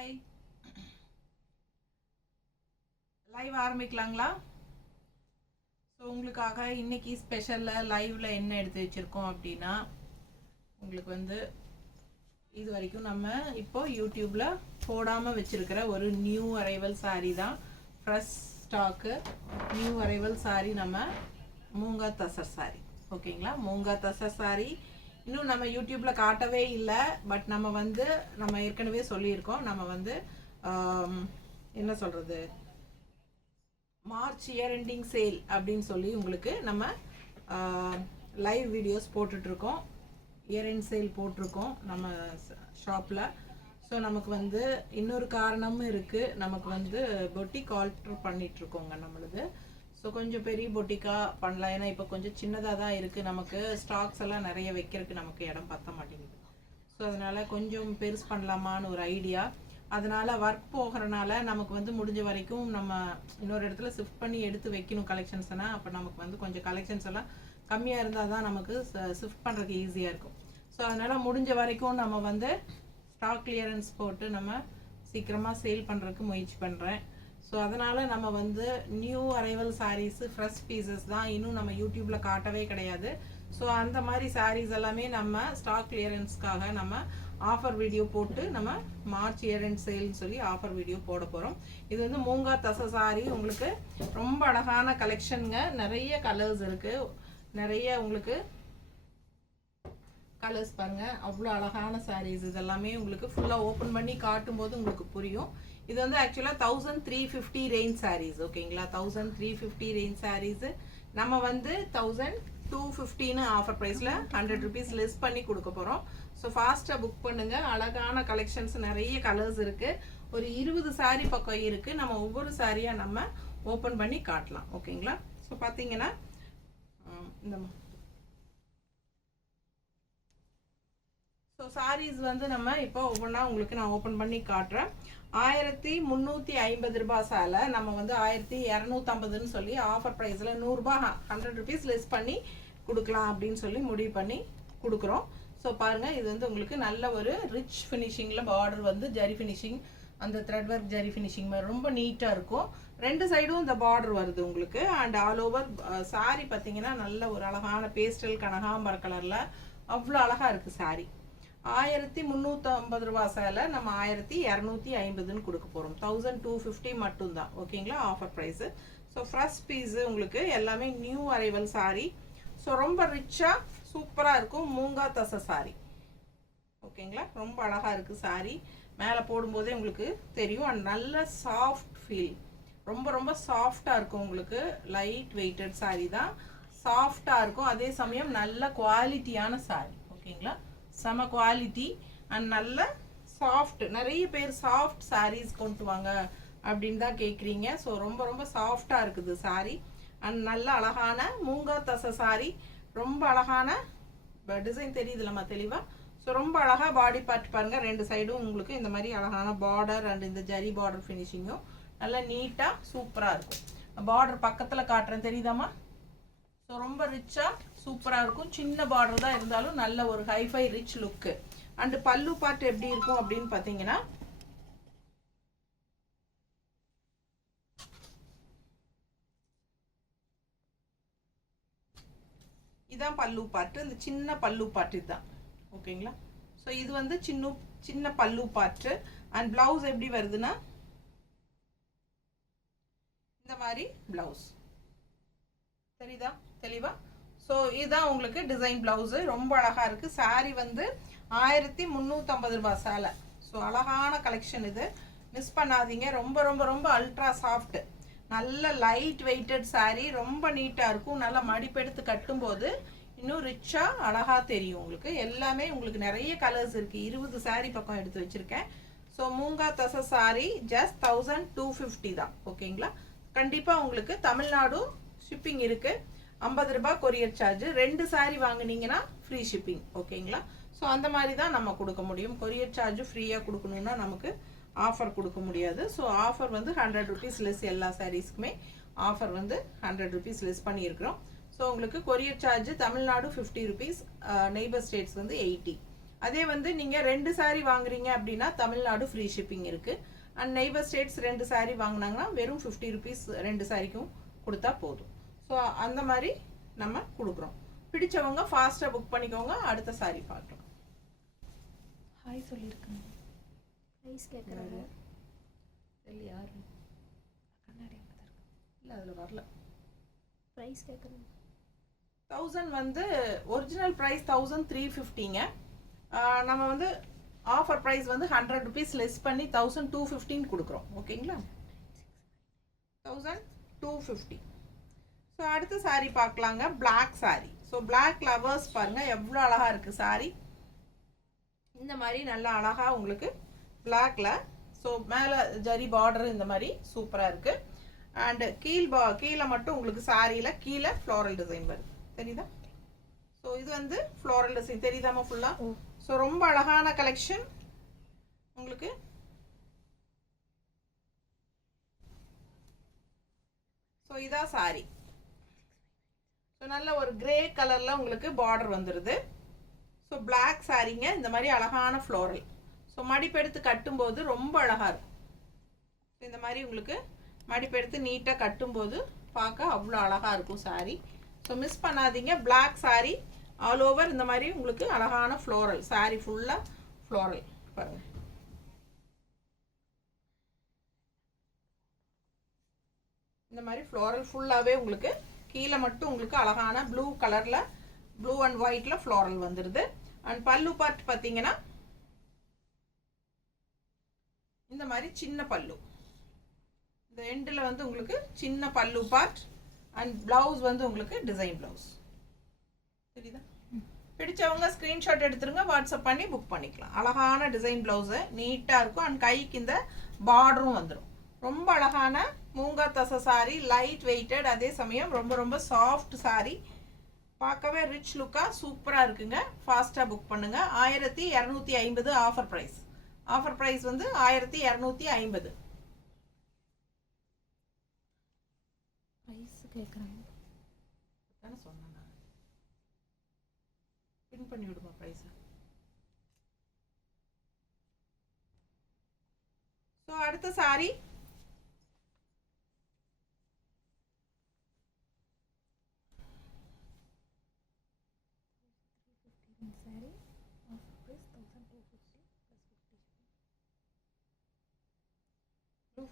Hi, live ஆரம்பிக்கலாங்களா? So உங்களுக்காக இன்னைக்கு ஸ்பெஷலில் லைவில் என்ன எடுத்து வச்சுருக்கோம் அப்படின்னா, உங்களுக்கு வந்து இது வரைக்கும் நம்ம இப்போ யூடியூப்பில் போடாமல் வச்சுருக்கிற ஒரு நியூ அரைவல் சாரீ தான். Fresh stock new arrival sari நம்ம மூங்கா தசர் சாரீ. ஓகேங்களா? மூங்கா தசர் சாரீ இன்னும் நம்ம யூடியூப்பில் காட்டவே இல்லை. பட் நம்ம ஏற்கனவே சொல்லியிருக்கோம். நம்ம வந்து என்ன சொல்கிறது, மார்ச் இயர் எண்டிங் சேல் அப்படின்னு சொல்லி உங்களுக்கு நம்ம லைவ் வீடியோஸ் போட்டுட்ருக்கோம். இயர் எண்ட் சேல் போட்டிருக்கோம் நம்ம ஷாப்பில். ஸோ நமக்கு வந்து இன்னொரு காரணமும் இருக்குது. நமக்கு வந்து பொட்டிக் ஆல்டர் பண்ணிகிட்ருக்கோங்க நம்மளுது. ஸோ கொஞ்சம் பெரிய பொட்டிக்காக பண்ணலாம். ஏன்னா இப்போ கொஞ்சம் சின்னதாக தான் இருக்குது. நமக்கு ஸ்டாக்ஸ் எல்லாம் நிறைய வைக்கிறதுக்கு நமக்கு இடம் பத்த மாட்டேங்குது. ஸோ அதனால் கொஞ்சம் பெருசு பண்ணலாமான்னு ஒரு ஐடியா. அதனால் ஒர்க் போகிறனால நமக்கு வந்து முடிஞ்ச வரைக்கும் நம்ம இன்னொரு இடத்துல ஷிஃப்ட் பண்ணி எடுத்து வைக்கணும் கலெக்ஷன்ஸ்னால். அப்போ நமக்கு வந்து கொஞ்சம் கலெக்ஷன்ஸ் எல்லாம் கம்மியாக இருந்தால் தான் நமக்கு ஷிஃப்ட் பண்ணுறதுக்கு ஈஸியாக இருக்கும். ஸோ அதனால் முடிஞ்ச வரைக்கும் நம்ம வந்து ஸ்டாக் கிளியரன்ஸ் போட்டு நம்ம சீக்கிரமாக சேல் பண்ணுறதுக்கு முயற்சி பண்ணுறேன். ஸோ அதனால் நம்ம வந்து new arrival sarees fresh pieces தான் இன்னும் நம்ம யூடியூப்பில் காட்டவே கிடையாது. ஸோ அந்த மாதிரி சாரீஸ் எல்லாமே நம்ம ஸ்டாக் கிளியரன்ஸ்க்காக நம்ம ஆஃபர் வீடியோ போட்டு நம்ம மார்ச் இயர் அண்ட் சேல்னு சொல்லி ஆஃபர் வீடியோ போட போகிறோம். இது வந்து மூங்கா தச சாரி. உங்களுக்கு ரொம்ப அழகான கலெக்ஷனுங்க. நிறைய கலர்ஸ் இருக்குது. நிறைய உங்களுக்கு கலர்ஸ் பாருங்க, அவ்வளோ அழகான சாரீஸ். இதெல்லாமே உங்களுக்கு ஃபுல்லாக ஓப்பன் பண்ணி காட்டும் போது உங்களுக்கு புரியும். இது வந்து ஆக்சுவலாக 1350 ரேஞ்ச் சாரீஸ். ஓகேங்களா? 1350 ரேஞ்ச் சாரீஸு நம்ம வந்து 1250 ஆஃபர் ப்ரைஸில் 100 rupees லெஸ் பண்ணி கொடுக்க போகிறோம். ஸோ ஃபாஸ்ட்டாக புக் பண்ணுங்கள். அழகான கலெக்ஷன்ஸ், நிறைய கலர்ஸ் இருக்குது. ஒரு 20 சாரீ பக்கம் இருக்குது. நம்ம ஒவ்வொரு சாரியாக நம்ம ஓப்பன் பண்ணி காட்டலாம். ஓகேங்களா? ஸோ பார்த்தீங்கன்னா இந்த ஸோ சாரீஸ் வந்து நம்ம இப்போ ஒவ்வொன்றா உங்களுக்கு நான் ஓப்பன் பண்ணி காட்டுறேன். 1350 ரூபாய் சேலை நம்ம வந்து 1250ன்னு சொல்லி ஆஃபர் ப்ரைஸில் 100 ரூபாய் 100 rupees லெஸ் பண்ணி கொடுக்கலாம் அப்படின்னு சொல்லி முடிவு பண்ணி கொடுக்குறோம். ஸோ பாருங்கள், இது வந்து உங்களுக்கு நல்ல ஒரு ரிச் ஃபினிஷிங்கில் பார்டர் வந்து ஜரி ஃபினிஷிங், அந்த த்ரெட் ஒர்க் ஜரி ஃபினிஷிங் மாதிரி ரொம்ப நீட்டாக இருக்கும். ரெண்டு சைடும் இந்த பார்டர் வருது உங்களுக்கு. அண்ட் ஆல் ஓவர் சாரீ பார்த்தீங்கன்னா நல்ல ஒரு அழகான பேஸ்டல் கனகாம்பர கலரில் அவ்வளோ அழகாக இருக்குது சாரீ. 1350 ரூபாய் சேலை நம்ம 1250ன்னு கொடுக்க போகிறோம். 1250 மட்டும்தான். ஓகேங்களா? Offer price. So fresh piece உங்களுக்கு எல்லாமே நியூ அரைவல் சாரீ. ஸோ ரொம்ப ரிச்சாக சூப்பராக இருக்கும். மூங்கா தசை சாரீ. ஓகேங்களா? ரொம்ப அழகாக இருக்குது சாரீ. மேலே போடும்போதே உங்களுக்கு தெரியும். அண்ட் நல்ல சாஃப்ட் ஃபீல், ரொம்ப ரொம்ப சாஃப்டாக இருக்கும். உங்களுக்கு லைட் வெயிட்டட் சாரீ தான். சாஃப்டாக இருக்கும். அதே சமயம் நல்ல குவாலிட்டியான சாரீ. ஓகேங்களா? செம குவாலிட்டி அண்ட் நல்ல சாஃப்ட். நிறைய பேர் சாஃப்ட் சாரீஸ் கொண்டு வாங்க அப்படின்னு தான் கேட்குறீங்க. ஸோ ரொம்ப ரொம்ப சாஃப்டாக இருக்குது சாரீ. அண்ட் நல்ல அழகான மூங்கா தசை சாரீ. ரொம்ப அழகான டிசைன் தெரியுது நம்ம தெளிவாக. ஸோ ரொம்ப அழகாக பாடி பார்ட் பாருங்கள். ரெண்டு சைடும் உங்களுக்கு இந்த மாதிரி அழகான பார்டர் அண்ட் இந்த ஜரி பார்டர் ஃபினிஷிங்கும் நல்லா நீட்டாக சூப்பராக இருக்கும். பார்டர் பக்கத்தில் காட்டுறேன், தெரியுதாம்மா? ஸோ ரொம்ப ரிச்சாக சூப்பராக இருக்கும். சின்ன பார்டர் தான் இருந்தாலும் நல்ல ஒரு ஹைஃபை ரிச் லுக்கு. அண்டு பல்லு பார்ட் எப்படி இருக்கும் அப்படின்னு பார்த்தீங்கன்னா, இதான் பல்லு பார்ட்டு. இந்த சின்ன பல்லு பார்ட் இதுதான். ஓகேங்களா? ஸோ இது வந்து சின்ன பல்லு பார்ட்டு. அண்ட் பிளவுஸ் எப்படி வருதுன்னா இந்த மாதிரி பிளவுஸ் தெரியுதா தெளிவா? ஸோ இதுதான் உங்களுக்கு டிசைன் பிளவுஸு. ரொம்ப அழகாக இருக்குது. சாரீ வந்து 1350 ரூபாய் சேலை. ஸோ அழகான கலெக்ஷன் இது, மிஸ் பண்ணாதீங்க. ரொம்ப ரொம்ப ரொம்ப அல்ட்ரா சாஃப்ட், நல்ல லைட் வெயிட்டட் சாரீ. ரொம்ப நீட்டாக இருக்கும். நல்லா மடிப்பெடுத்து கட்டும்போது இன்னும் ரிச்சாக அழகாக தெரியும் உங்களுக்கு. எல்லாமே உங்களுக்கு நிறைய கலர்ஸ் இருக்குது. 20 சாரீ பக்கம் எடுத்து வச்சுருக்கேன். ஸோ மூங்கா தசை சாரீ ஜஸ்ட் 1250 தான். ஓகேங்களா? கண்டிப்பாக உங்களுக்கு தமிழ்நாடு ஷிப்பிங் இருக்குது. 50 ரூபாய் கொரியர் சார்ஜ். 2 சாரீ வாங்கினீங்கன்னா ஃப்ரீ ஷிப்பிங். ஓகேங்களா? ஸோ அந்த மாதிரி தான் நம்ம கொடுக்க முடியும். கொரியர் சார்ஜ் ஃப்ரீயாக கொடுக்கணுன்னா நமக்கு ஆஃபர் கொடுக்க முடியாது. ஸோ ஆஃபர் வந்து 100 rupees லெஸ். எல்லா சாரீஸ்க்குமே ஆஃபர் வந்து 100 rupees லெஸ் பண்ணியிருக்கிறோம். ஸோ உங்களுக்கு courier charge Tamil Nadu 50 rupees, neighbour states வந்து 80. அதே வந்து நீங்கள் 2 saree வாங்குறீங்க அப்படின்னா தமிழ்நாடு ஃப்ரீ ஷிப்பிங் இருக்குது. அண்ட் நெய்பர் ஸ்டேட்ஸ் 2 saree வாங்கினாங்கன்னா வெறும் 50 rupees 2 சாரிக்கும் கொடுத்தா போதும். ஸோ அந்த மாதிரி நம்ம கொடுக்குறோம். பிடிச்சவங்க ஃபாஸ்ட்டாக புக் பண்ணிக்கோங்க. அடுத்த saree பார்க்கலாம். ஹாய் சொல்லியிருக்கேன். ப்ரைஸ் கேட்குறாங்க. இல்லை யார் கண்ணாடி இல்லை அதில் வரல. ப்ரைஸ் கேட்குறாங்க. 1000 வந்து ஒரிஜினல் ப்ரைஸ் 1350ங்க. நம்ம வந்து ஆஃபர் ப்ரைஸ் வந்து 100 rupees லெஸ் பண்ணி 1215 கொடுக்குறோம். ஓகேங்களா? 1250. ஸோ அடுத்த saree பார்க்கலாங்க. Black saree. So black lovers பாருங்கள் எவ்வளோ அழகாக இருக்குது saree. இந்த மாதிரி நல்லா அழகாக உங்களுக்கு பிளாக்ல. ஸோ மேலே ஜரி பார்டர் இந்த மாதிரி சூப்பராக இருக்குது. அண்டு கீழே மட்டும் உங்களுக்கு சாரியில் கீழே ஃப்ளோரல் டிசைன் வருது. தெரியுதா? ஸோ இது வந்து ஃப்ளோரல் டிசைன் தெரியுதாமா ஃபுல்லாக? ஸோ ரொம்ப அழகான கலெக்ஷன் உங்களுக்கு. ஸோ இதான் சாரி. ஸோ நல்ல ஒரு கிரே கலரில் உங்களுக்கு பார்டர் வந்துடுது. ஸோ பிளாக் சாரீங்க. இந்த மாதிரி அழகான ஃப்ளோரல். ஸோ மடிப்பெடுத்து கட்டும்போது ரொம்ப அழகாக இருக்கும். இந்த மாதிரி உங்களுக்கு மடிப்பெடுத்து நீட்டாக கட்டும்போது பார்க்க அவ்வளோ அழகாக இருக்கும் சாரீ. ஸோ மிஸ் பண்ணாதீங்க. பிளாக் சாரீ ஆல் ஓவர் இந்த மாதிரி உங்களுக்கு அழகான ஃப்ளோரல். சாரீ ஃபுல்லாக ஃப்ளோரல் பாருங்கள். இந்த மாதிரி ஃப்ளோரல் ஃபுல்லாகவே உங்களுக்கு கீழே மட்டும் உங்களுக்கு அழகான ப்ளூ கலரில் ப்ளூ அண்ட் ஒயிட்டில் ஃப்ளோரல் வந்துடுது. அண்ட் பல்லு பார்ட் பார்த்தீங்கன்னா இந்த மாதிரி சின்ன பல்லு. இந்த எண்டில் வந்து உங்களுக்கு சின்ன பல்லு பார்ட். அண்ட் ப்ளவுஸ் வந்து உங்களுக்கு டிசைன் ப்ளவுஸ். தெரியுதா? பிடிச்சவங்க ஸ்க்ரீன்ஷாட் எடுத்துருங்க. வாட்ஸ்அப் பண்ணி புக் பண்ணிக்கலாம். அழகான டிசைன் ப்ளவுஸு நீட்டாக இருக்கும். அண்ட் கைக்கு இந்த பார்டரும் வந்துடும். ரொம்ப அழகான மூங்கா தசை சாரி. லைட் வெயிட்டட், அதே சமயம் ரொம்ப ரொம்ப சாஃப்ட் சாரி. பார்க்கவே ரிச் லுக்காக சூப்பராக இருக்குங்க. ஃபாஸ்ட்டாக புக் பண்ணுங்கள். 1250 ஆஃபர் ப்ரைஸ். ஆஃபர் ப்ரைஸ் வந்து 1250. ப்ரைஸ் கேட்குறாங்க தானே சொன்னேன் நான். பின் பண்ணி விடுமா ப்ரைஸை? ஸோ அடுத்த சாரி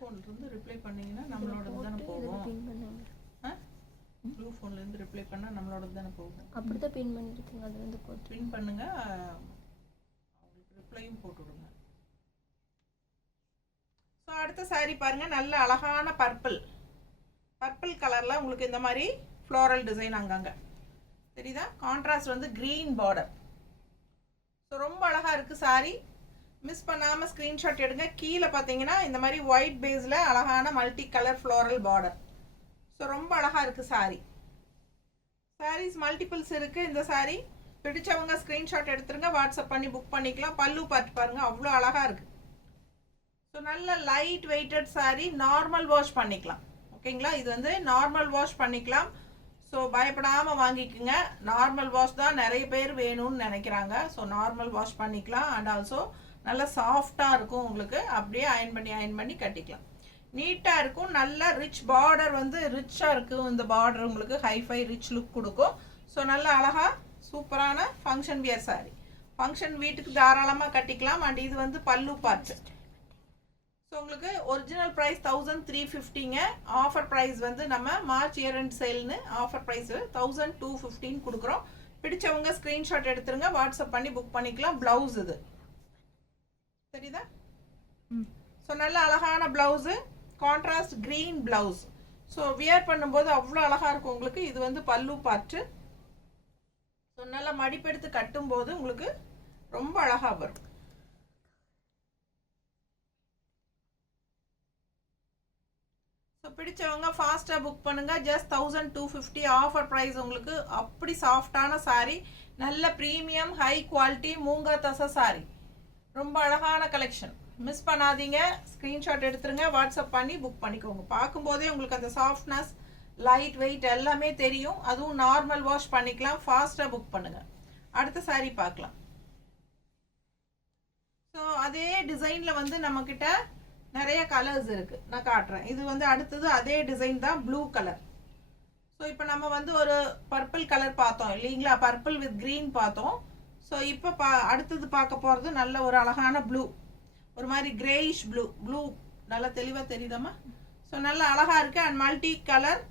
ஃபோன்லேருந்து ரிப்ளை பண்ணிங்கன்னா நம்மளோட தானே போகும். ப்ளூ ஃபோன்லேருந்து ரிப்ளை பண்ணால் நம்மளோட தானே போகும். அப்படி தான் பின் பண்ணியிருக்கீங்க. அது வந்து போட்டு பின் பண்ணுங்கள். அவங்களுக்கு ரிப்ளையும் போட்டு விடுங்க. ஸோ அடுத்த சாரீ பாருங்கள். நல்ல அழகான பர்பிள். பர்பிள் கலரில் உங்களுக்கு இந்த மாதிரி ஃப்ளோரல் டிசைன் அங்கங்கே தெரியுதா? கான்ட்ராஸ்ட் வந்து க்ரீன் பார்டர். ஸோ ரொம்ப அழகாக இருக்குது சாரீ. மிஸ் பண்ணாமல் ஸ்க்ரீன்ஷாட் எடுங்க. கீழே பார்த்தீங்கன்னா இந்த மாதிரி ஒயிட் பேஸில் அழகான multi colour floral border. So ரொம்ப அழகாக இருக்குது சாரீ. சாரீஸ் மல்டிபிள்ஸ் இருக்குது இந்த சாரீ. பிடிச்சவங்க ஸ்க்ரீன்ஷாட் எடுத்துருங்க. வாட்ஸ்அப் பண்ணி புக் பண்ணிக்கலாம். பல்லு பார்த்து பாருங்கள் அவ்வளோ அழகாக இருக்குது. ஸோ நல்ல light weighted saree. Normal wash பண்ணிக்கலாம். ஓகேங்களா? இது வந்து நார்மல் வாஷ் பண்ணிக்கலாம். ஸோ பயப்படாமல் வாங்கிக்குங்க. நார்மல் வாஷ் தான் நிறைய பேர் வேணும்னு நினைக்கிறாங்க. ஸோ நார்மல் வாஷ் பண்ணிக்கலாம். அண்ட் ஆல்சோ நல்லா சாஃப்டாக இருக்கும். உங்களுக்கு அப்படியே அயன் பண்ணி கட்டிக்கலாம். நீட்டாக இருக்கும். நல்ல ரிச் பார்டர் வந்து ரிச்சாக இருக்கும். இந்த பார்டர் உங்களுக்கு ஹைஃபை ரிச் லுக் கொடுக்கும். ஸோ நல்லா அழகாக சூப்பரான ஃபங்க்ஷன் வியர் சாரி. ஃபங்க்ஷன் வீட்டுக்கு தாராளமாக கட்டிக்கலாம். அண்ட் இது வந்து பல்லு பார்ட். ஸோ உங்களுக்கு ஒரிஜினல் ப்ரைஸ் 1350ங்க. ஆஃபர் ப்ரைஸ் வந்து நம்ம மார்ச் இயர் எண்ட் சேல்னு ஆஃபர் ப்ரைஸ் 1215 கொடுக்குறோம். பிடிச்சவங்க ஸ்க்ரீன்ஷாட் எடுத்துருங்க. வாட்ஸ்அப் பண்ணி புக் பண்ணிக்கலாம். ப்ளவுஸ் இது தெரியுதா? ஸோ நல்ல அழகான blouse. Contrast green blouse. So wear பண்ணும்போது அவ்வளோ அழகாக இருக்கும் உங்களுக்கு. இது வந்து பல்லு பார்ட்டு. ஸோ நல்லா மடிப்பெடுத்து கட்டும்போது உங்களுக்கு ரொம்ப அழகாக வரும். ஸோ பிடிச்சவங்க ஃபாஸ்ட்டாக புக் பண்ணுங்கள். ஜஸ்ட் 1250 ஆஃபர் ப்ரைஸ் உங்களுக்கு. அப்படி சாஃப்டான சாரீ. நல்ல ப்ரீமியம் ஹை குவாலிட்டி மூங்கா தசை சாரீ. ரொம்ப அழகான கலெக்ஷன். மிஸ் பண்ணாதீங்க. ஸ்க்ரீன்ஷாட் எடுத்துருங்க. வாட்ஸ்அப் பண்ணி புக் பண்ணிக்கோங்க. பார்க்கும்போதே உங்களுக்கு அந்த சாஃப்ட்னஸ் லைட் வெயிட் எல்லாமே தெரியும். அதுவும் நார்மல் வாஷ் பண்ணிக்கலாம். ஃபாஸ்ட்டாக புக் பண்ணுங்கள். அடுத்த சாரீ பார்க்கலாம். அதே டிசைனில் வந்து நம்மக்கிட்ட நிறைய கலர்ஸ் இருக்குது. நான் காட்டுறேன். இது வந்து அடுத்தது அதே டிசைன் தான், ப்ளூ கலர். ஸோ இப்போ நம்ம வந்து ஒரு பர்பிள் கலர் பார்த்தோம் இல்லைங்களா, பர்பிள் வித் க்ரீன் பார்த்தோம். ஸோ இப்போ அடுத்தது பார்க்க போகிறது நல்ல ஒரு அழகான ப்ளூ, ஒரு மாதிரி கிரேயிஷ் ப்ளூ நல்லா தெளிவாக தெரியுதாம்மா? ஸோ நல்லா அழகாக இருக்குது. அண்ட் மல்டி கலர்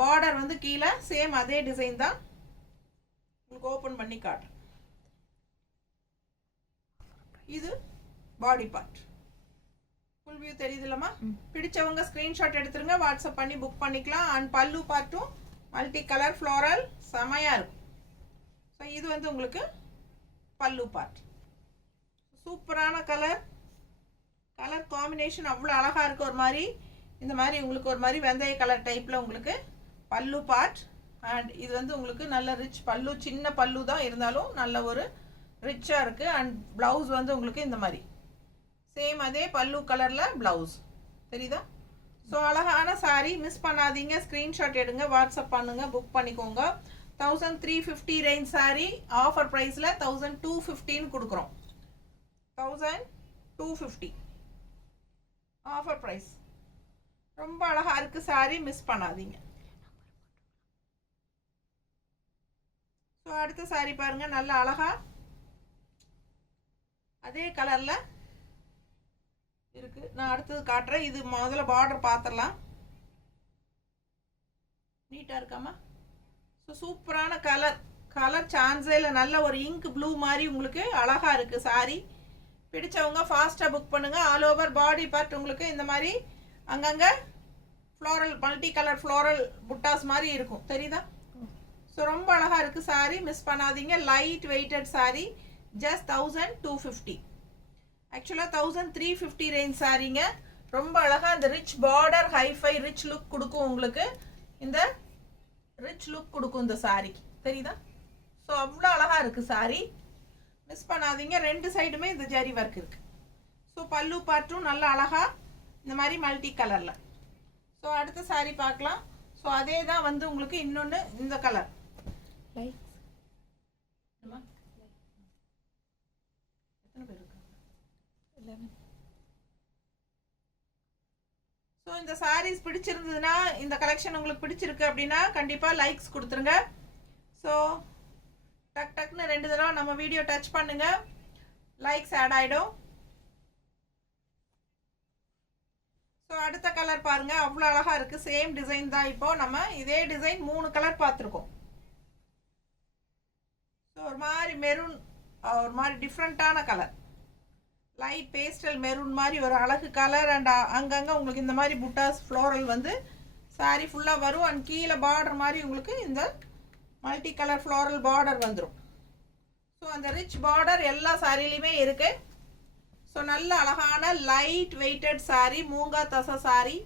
பார்டர் வந்து கீழே சேம் அதே டிசைன் தான். உங்களுக்கு ஓப்பன் பண்ணி காட்டுறேன். இது பாடி பார்ட் ஃபுல் வியூ தெரியுதுல்லம்மா? பிடிச்சவங்க ஸ்க்ரீன்ஷாட் எடுத்துருங்க, வாட்ஸ்அப் பண்ணி புக் பண்ணிக்கலாம். அண்ட் பல்லு பார்ட்டும் மல்டி கலர் ஃப்ளோரல் செமையாக இருக்கும். ஸோ இது வந்து உங்களுக்கு பல்லு பார்ட். சூப்பரான கலர் காம்பினேஷன் அவ்வளோ அழகாக இருக்குது. ஒரு மாதிரி இந்த மாதிரி உங்களுக்கு ஒரு மாதிரி வெந்தய கலர் டைப்பில் உங்களுக்கு பல்லு பார்ட். அண்ட் இது வந்து உங்களுக்கு நல்ல ரிச் பல்லு, சின்ன பல்லு தான் இருந்தாலும் நல்ல ஒரு ரிச்சாக இருக்குது. அண்ட் ப்ளவுஸ் வந்து உங்களுக்கு இந்த மாதிரி சேம் அதே பல்லு கலரில் ப்ளவுஸ் தெரியுதா? ஸோ அழகான சாரீ, மிஸ் பண்ணாதீங்க. ஸ்க்ரீன்ஷாட் எடுங்க, வாட்ஸ்அப் பண்ணுங்கள், புக் பண்ணிக்கோங்க. 1350 ரேஞ்ச் சாரீ ஆஃபர் ப்ரைஸில் 1250 கொடுக்குறோம். 1250 ஆஃபர் ப்ரைஸ். ரொம்ப அழகாக இருக்குது சாரீ, மிஸ் பண்ணாதீங்க. ஸோ அடுத்த சாரீ பாருங்கள், நல்ல அழகா அதே கலரில் இருக்குது. நான் அடுத்தது காட்டுறேன். இது முதல்ல பார்டர் பார்த்துடலாம். நீட்டாக இருக்காமா? ஸோ சூப்பரான கலர் சான்ஸே இல்லை. நல்ல ஒரு இங்க் ப்ளூ மாதிரி உங்களுக்கு அழகாக இருக்குது சாரீ. பிடிச்சவங்க ஃபாஸ்ட்டாக புக் பண்ணுங்கள். ஆல் ஓவர் பாடி பார்ட் உங்களுக்கு இந்த மாதிரி அங்கங்கே ஃப்ளோரல் மல்டி கலர் ஃப்ளோரல் புட்டாஸ் மாதிரி இருக்கும், தெரியுதா? ஸோ ரொம்ப அழகாக இருக்குது சாரீ, மிஸ் பண்ணாதீங்க. Light weighted saree, just 1250. ஆக்சுவலாக 1350 ரேஞ்ச் சாரீங்க. ரொம்ப அழகாக இந்த rich border hi fi rich look கொடுக்கும் உங்களுக்கு. இந்த ரிச் லுக் கொடுக்கும் இந்த சாரீக்கு, தெரியுதா? ஸோ அவ்வளோ அழகாக இருக்குது சாரீ, மிஸ் பண்ணாதீங்க. ரெண்டு சைடுமே இந்த ஜரி ஒர்க் இருக்குது. ஸோ பல்லு பார்ட்டும் நல்ல அழகாக இந்த மாதிரி மல்டி கலரில். ஸோ அடுத்த சாரீ பார்க்கலாம். ஸோ அதே தான் வந்து உங்களுக்கு இன்னொன்று இந்த கலர் எத்தனை பேர் இருக்காங்க? 11. ஸோ இந்த சாரீஸ் பிடிச்சிருந்ததுன்னா, இந்த கலெக்ஷன் உங்களுக்கு பிடிச்சிருக்கு அப்படின்னா கண்டிப்பாக லைக்ஸ் கொடுத்துருங்க. ஸோ டக்குன்னு 2 தடவை நம்ம வீடியோ டச் பண்ணுங்க, லைக்ஸ் ஆட் ஆகிடும். ஸோ அடுத்த கலர் பாருங்க, அவ்வளோ அழகாக இருக்குது. சேம் டிசைன் தான். இப்போ நம்ம இதே டிசைன் 3 கலர் பார்த்துருக்கோம். ஸோ ஒரு மாதிரி மெரூன், ஒரு மாதிரி டிஃப்ரெண்ட்டான கலர், லைட் பேஸ்டல் மெரூன் மாதிரி ஒரு அழகு கலர். அண்ட் அங்கங்கே உங்களுக்கு இந்த மாதிரி புட்டாஸ் ஃப்ளோரல் வந்து சாரீ ஃபுல்லாக வரும். அண்ட் கீழே பார்டர் மாதிரி உங்களுக்கு இந்த மல்டி கலர் ஃப்ளோரல் பார்டர் வந்துடும். ஸோ அந்த ரிச் பார்டர் எல்லா சாரிலையுமே இருக்குது. ஸோ நல்ல அழகான லைட் வெயிட்டட் சாரீ, மூங்கா தசை சாரீ.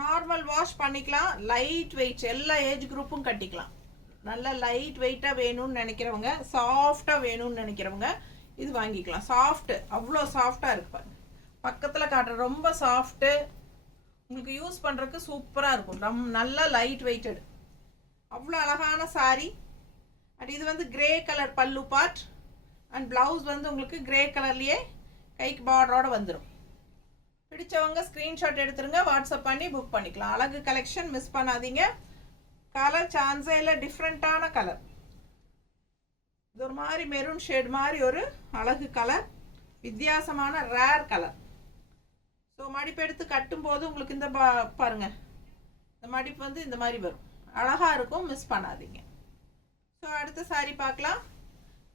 நார்மல் வாஷ் பண்ணிக்கலாம், லைட் வெயிட், எல்லா ஏஜ் குரூப்பும் கட்டிக்கலாம். நல்ல லைட் வெயிட்டாக வேணும்னு நினைக்கிறவங்க, சாஃப்டாக வேணும்னு நினைக்கிறவங்க இது வாங்கிக்கலாம். சாஃப்ட்டு, அவ்வளோ சாஃப்டாக இருக்கு பாருங்க. பக்கத்தில் காட்டுற ரொம்ப சாஃப்ட்டு, உங்களுக்கு யூஸ் பண்ணுறதுக்கு சூப்பராக இருக்கும். நல்லா லைட் வெயிட்டட், அவ்வளோ அழகான சாரீ. அண்ட் இது வந்து கிரே கலர் பல்லு பார்ட். அண்ட் ப்ளவுஸ் வந்து உங்களுக்கு கிரே கலர்லேயே கைக்கு பார்டரோட வந்துடும். பிடிச்சவங்க ஸ்க்ரீன்ஷாட் எடுத்துருங்க, வாட்ஸ்அப் பண்ணி புக் பண்ணிக்கலாம். அழகு கலெக்ஷன், மிஸ் பண்ணாதீங்க. கலர் சான்ஸே இல்லை, டிஃப்ரெண்ட்டான கலர். இது ஒரு மாதிரி மெரூன் ஷேட் மாதிரி ஒரு அழகு கலர், வித்தியாசமான ரேர் கலர். ஸோ மடிப்பு எடுத்து கட்டும்போது உங்களுக்கு இந்த பாருங்க, இந்த மடிப்பு வந்து இந்த மாதிரி வரும், அழகாக இருக்கும், மிஸ் பண்ணாதீங்க. ஸோ அடுத்த சாரீ பார்க்கலாம்.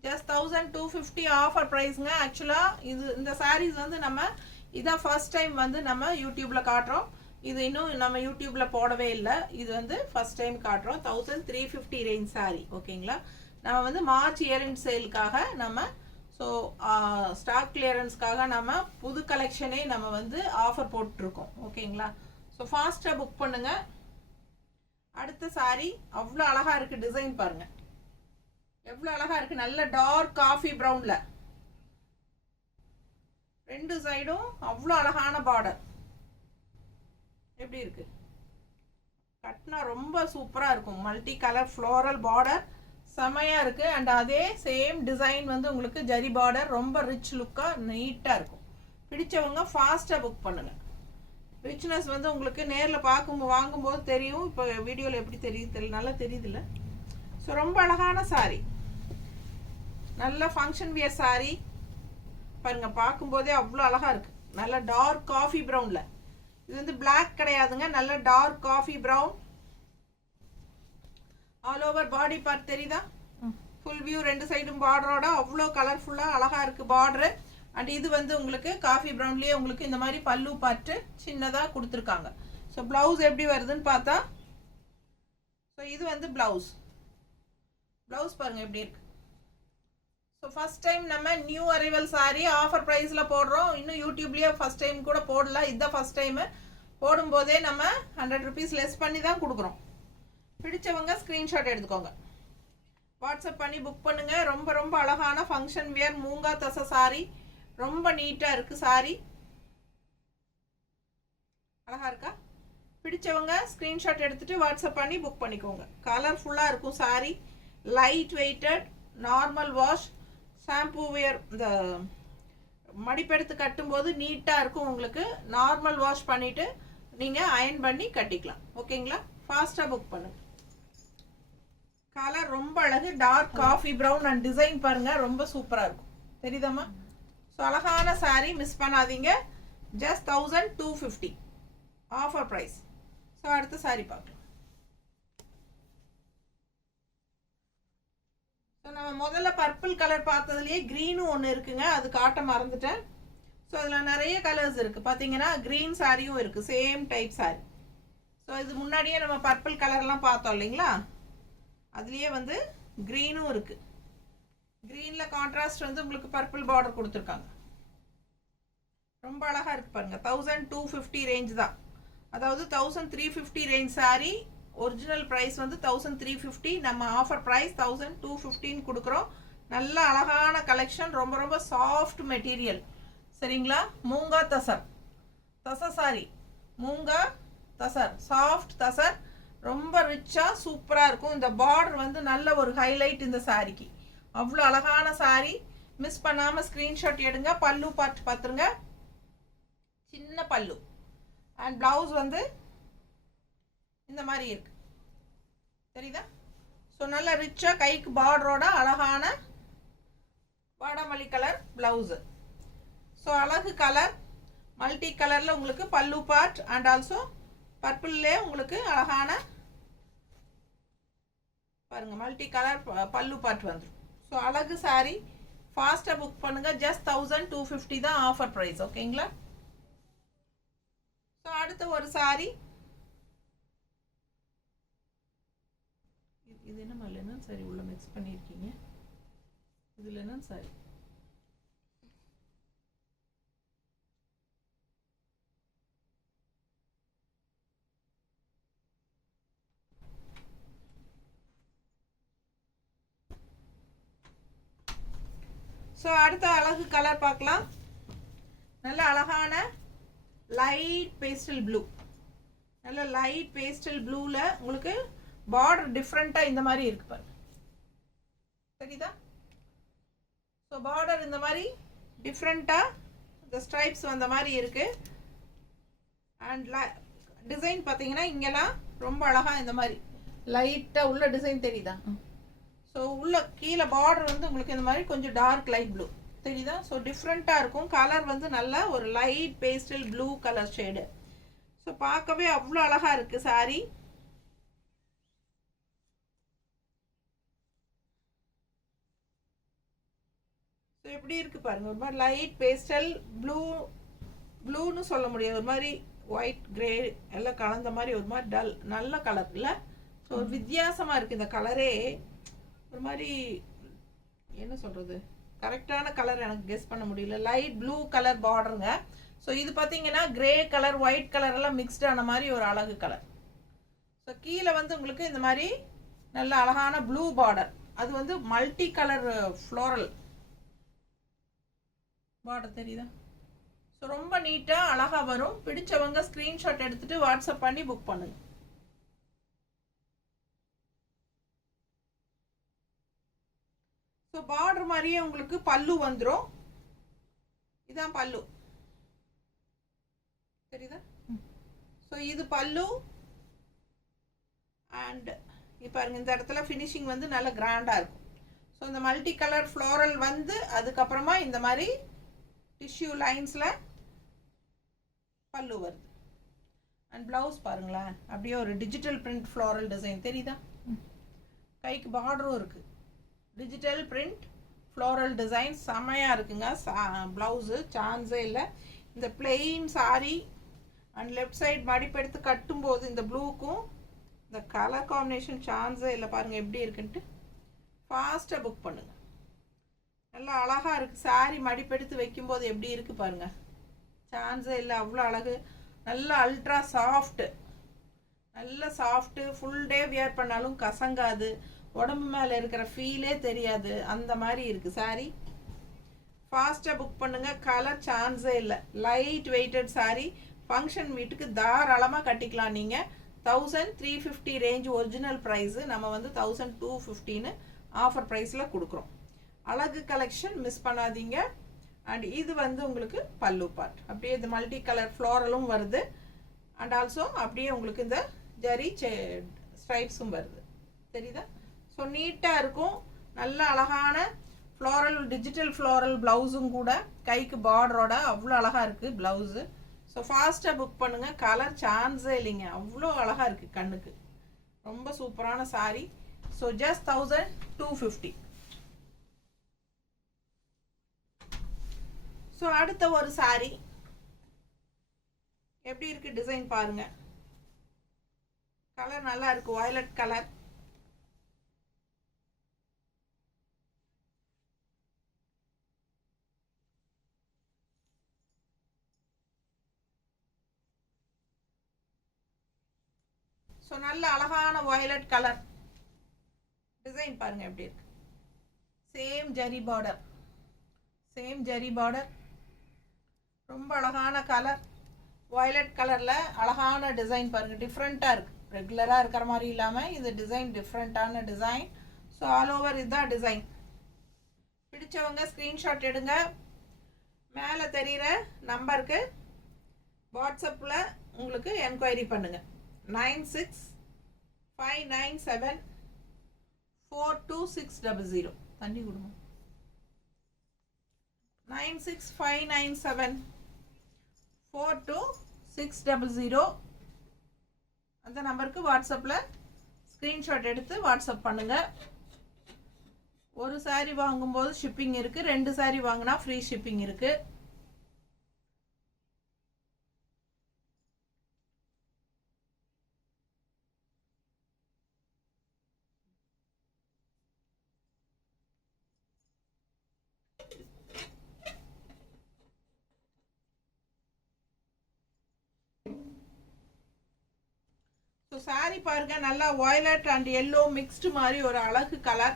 ஜஸ்ட் 1250 ஆஃபர் ப்ரைஸுங்க. ஆக்சுவலாக இந்த சாரீஸ் வந்து நம்ம இதான் ஃபர்ஸ்ட் டைம் வந்து நம்ம யூடியூப்பில் காட்டுறோம். இது இன்னும் நம்ம யூடியூப்பில் போடவே இல்லை. இது வந்து ஃபர்ஸ்ட் டைம் காட்டுறோம். 1350 ரேஞ்ச் சாரீ, ஓகேங்களா? நம்ம வந்து மார்ச் இயரிங் சேலுக்காக நம்ம, ஸோ ஸ்டாக் கிளியரன்ஸ்க்காக நம்ம புது கலெக்ஷனே நம்ம வந்து ஆஃபர் போட்டிருக்கோம், ஓகேங்களா? ஸோ ஃபாஸ்ட்டாக புக் பண்ணுங்க. அடுத்த சாரீ அவ்வளோ அழகாக இருக்குது. டிசைன் பாருங்கள் எவ்வளோ அழகாக இருக்குது. நல்ல டார்க் காஃபி ப்ரௌனில் ரெண்டு சைடும் அவ்வளோ அழகான பார்டர். எப்படி இருக்கு? கட்டினா ரொம்ப சூப்பராக இருக்கும். மல்டி கலர் ஃப்ளோரல் பார்டர், செமையாக இருக்குது. அண்ட் அதே சேம் டிசைன் வந்து உங்களுக்கு ஜரி பார்டர், ரொம்ப ரிச் லுக்காக நீட்டாக இருக்கும். பிடிச்சவங்க ஃபாஸ்ட்டாக புக் பண்ணுங்கள். ரிச்னஸ் வந்து உங்களுக்கு நேரில் வாங்கும்போது தெரியும். இப்போ வீடியோவில் எப்படி தெரியுது தெரியல, நல்லா தெரியுதுல்ல. ஸோ ரொம்ப அழகான சாரீ, நல்ல ஃபங்க்ஷன் வியர் சாரீ. பாருங்கள், பார்க்கும்போதே அவ்வளோ அழகாக இருக்குது. நல்ல டார்க் காஃபி ப்ரௌனில். இது வந்து பிளாக் கிடையாதுங்க, நல்ல dark coffee brown. All over body part தெரியுதா? ஃபுல் வியூ, 2 சைடும் பார்டரோட அவ்வளோ கலர்ஃபுல்லாக அழகாக இருக்குது பார்டரு. அண்ட் இது வந்து உங்களுக்கு காஃபி ப்ரௌன்லேயே உங்களுக்கு இந்த மாதிரி பல்லு பார்ட்டு சின்னதாக கொடுத்துருக்காங்க. ஸோ ப்ளவுஸ் எப்படி வருதுன்னு பார்த்தா, ஸோ இது வந்து ப்ளவுஸ் பாருங்கள் எப்படி இருக்கு. ஸோ ஃபஸ்ட் டைம் நம்ம நியூ அரைவல் சாரீ ஆஃபர் ப்ரைஸில் போடுறோம். இன்னும் யூடியூப்லேயே ஃபஸ்ட் டைம் கூட போடல, இதுதான் ஃபஸ்ட் டைமு. போடும்போதே நம்ம 100 rupees லெஸ் பண்ணி தான் கொடுக்குறோம். பிடிச்சவங்க ஸ்க்ரீன்ஷாட் எடுத்துக்கோங்க, வாட்ஸ்அப் பண்ணி புக் பண்ணுங்கள். ரொம்ப ரொம்ப அழகான ஃபங்க்ஷன் வியர் மூங்கா தசை சாரீ, ரொம்ப நீட்டாக இருக்குது சாரீ. அழகாக இருக்கா? பிடிச்சவங்க ஸ்க்ரீன்ஷாட் எடுத்துகிட்டு வாட்ஸ்அப் பண்ணி புக் பண்ணிக்கோங்க. கலர்ஃபுல்லாக இருக்கும் saree, light weighted, normal wash, shampoo wear. இந்த மடிப்பெடுத்து கட்டும்போது நீட்டாக இருக்கும் உங்களுக்கு. நார்மல் வாஷ் பண்ணிவிட்டு நீங்கள் அயன் பண்ணி கட்டிக்கலாம். ஓகேங்களா? ஃபாஸ்ட்டாக புக் பண்ணுங்கள். கலர் ரொம்ப அழகு, dark coffee brown. And design பாருங்கள், ரொம்ப சூப்பராக இருக்கும். தெரியுதாம்மா? ஸோ அழகான சாரீ, மிஸ் பண்ணாதீங்க. Just 1250 offer price. ஸோ அடுத்த சாரீ பார்க்கலாம். ஸோ நம்ம முதல்ல பர்பிள் கலர் பார்த்ததுலேயே க்ரீனும் ஒன்று இருக்குங்க, அது காட்ட மறந்துட்டேன். ஸோ அதில் நிறைய கலர்ஸ் இருக்குது. பார்த்தீங்கன்னா க்ரீன் சாரியும் இருக்குது, சேம் டைப் சாரீ. ஸோ இது முன்னாடியே நம்ம பர்பிள் கலர்லாம் பார்த்தோம் இல்லைங்களா, அதுலேயே வந்து க்ரீனும் இருக்குது. க்ரீனில் கான்ட்ராஸ்ட் வந்து உங்களுக்கு பர்பிள் பார்டர் கொடுத்துருக்காங்க. ரொம்ப அழகாக இருக்குது பாருங்கள். 1250 ரேஞ்ச் தான், அதாவது 1350 ரேஞ்ச் சாரீ. ஒரிஜினல் ப்ரைஸ் வந்து 1350, நம்ம ஆஃபர் ப்ரைஸ் 1215 கொடுக்குறோம். நல்ல அழகான கலெக்ஷன், ரொம்ப ரொம்ப சாஃப்ட் மெட்டீரியல். சரிங்களா? மூங்கா தசர் சாரி, மூங்கா தசர், சாஃப்ட் தசர், ரொம்ப ரிச்சாக சூப்பராக இருக்கும். இந்த பார்டர் வந்து நல்ல ஒரு ஹைலைட் இந்த சாரிக்கு. அவ்வளோ அழகான சாரீ, மிஸ் பண்ணாமல் ஸ்க்ரீன்ஷாட் எடுங்க. பல்லு பார்த்துருங்க, சின்ன பல்லு. அண்ட் ப்ளவுஸ் வந்து இந்த மாதிரி இருக்கு, தெரியுதா? ஸோ நல்ல ரிச்சாக கைக்கு பார்டரோட அழகான வாடாமல்லி கலர் ப்ளவுஸு. ஸோ அழகு கலர், மல்டி கலரில் உங்களுக்கு பல்லு பார்ட் அண்ட் ஆல்சோ பர்பிள்லே உங்களுக்கு அழகான பாருங்க மல்டி கலர் பல்லு பார்ட் வந்துடும். ஸோ அழகு சாரீ, ஃபாஸ்ட்டாக புக் பண்ணுங்க. ஜஸ்ட் 1250 தான் ஆஃபர் ப்ரைஸ். ஓகேங்களா? ஸோ அடுத்த ஒரு சாரீ, இது என்ன லெனன் சாரி உள்ள மிக்ஸ் பண்ணியிருக்கீங்க, இது லெனன் சாரி. ஸோ அடுத்த அழகு கலர் பார்க்கலாம். நல்ல அழகான லைட் பேஸ்டல் ப்ளூ, நல்ல லைட் பேஸ்டல் ப்ளூவில் உங்களுக்கு பார்டர் டிஃப்ரெண்ட்டாக இந்த மாதிரி இருக்கு பாருங்க, சரிதா? ஸோ பார்டர் இந்த மாதிரி டிஃப்ரெண்ட்டாக இந்த ஸ்ட்ரைப்ஸ் வந்த மாதிரி இருக்கு. அண்ட் டிசைன் பார்த்தீங்கன்னா இங்கெல்லாம் ரொம்ப அழகாக இந்த மாதிரி லைட்டாக உள்ள டிசைன் தெரியுதா? ஸோ உள்ள கீழே பார்டர் வந்து உங்களுக்கு இந்த மாதிரி கொஞ்சம் டார்க் லைட் ப்ளூ தெரியுதா? ஸோ டிஃப்ரெண்ட்டாக இருக்கும். கலர் வந்து நல்லா ஒரு light pastel blue colour shade. So பார்க்கவே அவ்வளோ அழகாக இருக்குது சாரீ. ஸோ எப்படி இருக்குது பாருங்கள், ஒரு மாதிரி லைட் பேஸ்டல் ப்ளூன்னு சொல்ல முடியாது, ஒரு மாதிரி ஒயிட் கிரே எல்லாம் கலந்த மாதிரி ஒரு மாதிரி டல் நல்ல கலர் இல்லை. ஸோ ஒரு வித்தியாசமாக இருக்குது இந்த கலரே, ஒரு மாதிரி என்ன சொல்கிறது, கரெக்டான கலர் எனக்கு கெஸ் பண்ண முடியல. லைட் ப்ளூ கலர் பார்டருங்க. ஸோ இது பார்த்தீங்கன்னா கிரே கலர் ஒயிட் கலர் எல்லாம் மிக்ஸ்டான மாதிரி ஒரு அழகு கலர். ஸோ கீழே வந்து உங்களுக்கு இந்த மாதிரி நல்ல அழகான ப்ளூ பார்டர், அது வந்து மல்டி கலர் ஃப்ளோரல் பார்டர் தெரியுதா? ஸோ ரொம்ப நீட்டாக அழகாக வரும். பிடிச்சவங்க ஸ்க்ரீன்ஷாட் எடுத்துகிட்டு வாட்ஸ்அப் பண்ணி புக் பண்ணுங்கள். ஸோ பார்டர் மாதிரியே உங்களுக்கு பல்லு வந்துடும். இதான் பல்லு, தெரியுதா? ஸோ இது பல்லு. அண்ட் இப்போ பாருங்க, இந்த இடத்துல ஃபினிஷிங் வந்து நல்ல கிராண்டாக இருக்கும். ஸோ இந்த மல்டி கலர் ஃப்ளோரல் வந்து அதுக்கப்புறமா இந்த மாதிரி டிஷ்யூ லைன்ஸில் பல்லு வருது. அண்ட் ப்ளவுஸ் பாருங்களேன், அப்படியே ஒரு டிஜிட்டல் பிரிண்ட் ஃப்ளோரல் டிசைன் தெரியுதா? கைக்கு பார்டரும் இருக்குது. டிஜிட்டல் பிரிண்ட் ஃப்ளோரல் டிசைன் செம்மையாக இருக்குங்க. ப்ளவுஸு சான்ஸே இல்லை. இந்த plain sari and left side மடிப்பெடுத்து கட்டும்போது இந்த ப்ளூக்கும் இந்த கலர் காம்பினேஷன் சான்ஸே இல்லை. பாருங்கள் எப்படி இருக்குன்ட்டு. ஃபாஸ்ட்டாக புக் பண்ணுங்கள். நல்லா அழகாக இருக்குது. சாரி மடிப்பெடுத்து வைக்கும்போது எப்படி இருக்குது பாருங்கள், சான்ஸே இல்லை, அவ்வளோ அழகு. நல்ல அல்ட்ரா சாஃப்ட்டு, நல்ல சாஃப்ட்டு. ஃபுல் டே வியர் பண்ணாலும் கசங்காது, உடம்பு மேலே இருக்கிற ஃபீலே தெரியாது, அந்த மாதிரி இருக்குது சாரி. ஃபாஸ்ட்டாக புக் பண்ணுங்கள். கலர் சான்ஸே இல்லை. Light weighted sorry. ஃபங்க்ஷன் வீட்டுக்கு தாராளமாக கட்டிக்கலாம் நீங்கள். 1350 ரேஞ்ச் ஒரிஜினல் ப்ரைஸு. நம்ம வந்து 1250ன்னு ஆஃபர் ப்ரைஸில் கொடுக்குறோம். அழகு கலெக்ஷன் மிஸ் பண்ணாதீங்க. அண்ட் இது வந்து உங்களுக்கு பல்லு பார்ட். அப்படியே இது மல்டி கலர் ஃப்ளோரலும் வருது. அண்ட் ஆல்சோ அப்படியே உங்களுக்கு இந்த ஜரி ஸ்ட்ரைப்ஸும் வருது, தெரியுதா? ஸோ நீட்டாக இருக்கும். நல்ல அழகான ஃப்ளோரல் டிஜிட்டல் ஃப்ளோரல் ப்ளவுஸும் கூட, கைக்கு பார்டரோட அவ்வளோ அழகாக இருக்குது ப்ளவுஸு. ஸோ ஃபாஸ்ட்டாக புக் பண்ணுங்கள். கலர் சான்ஸே இல்லைங்க, அவ்வளோ அழகாக இருக்குது கண்ணுக்கு. ரொம்ப சூப்பரான சாரி. So just 1250. ஸோ அடுத்த ஒரு சாரி எப்படி இருக்கு டிசைன் பாருங்க. கலர் நல்லா இருக்கு, வயலட் கலர். ஸோ நல்ல அழகான வயலட் கலர் டிசைன் பாருங்க எப்படி இருக்கு. Same zari border, same zari border. ரொம்ப அழகான கலர், வயலட் கலரில் அழகான டிசைன் பாருங்கள். டிஃப்ரெண்ட்டாக இருக்குது, ரெகுலராக இருக்கிற மாதிரி இல்லாமல் இது டிசைன் டிஃப்ரெண்ட்டான டிசைன். ஸோ ஆல் ஓவர் இதுதான் டிசைன். பிடிச்சவங்க ஸ்க்ரீன்ஷாட் எடுங்க. மேலே தெரிகிற நம்பருக்கு வாட்ஸ்அப்பில் உங்களுக்கு என்கொயரி பண்ணுங்கள். 9659974260. தண்ணி கொடுங்க. 9659742600 அந்த நம்பருக்கு வாட்ஸ்அப்பில் ஸ்க்ரீன்ஷாட் எடுத்து வாட்ஸ்அப் பண்ணுங்கள். ஒரு சாரீ வாங்கும்போது ஷிப்பிங் இருக்குது, 2 சாரீ வாங்கினா ஃப்ரீ ஷிப்பிங் இருக்குது. ஸோ சாரீ பாருங்க, நல்லா வயலட் அண்ட் எல்லோ மிக்ஸ்டு மாதிரி ஒரு அழகு கலர்.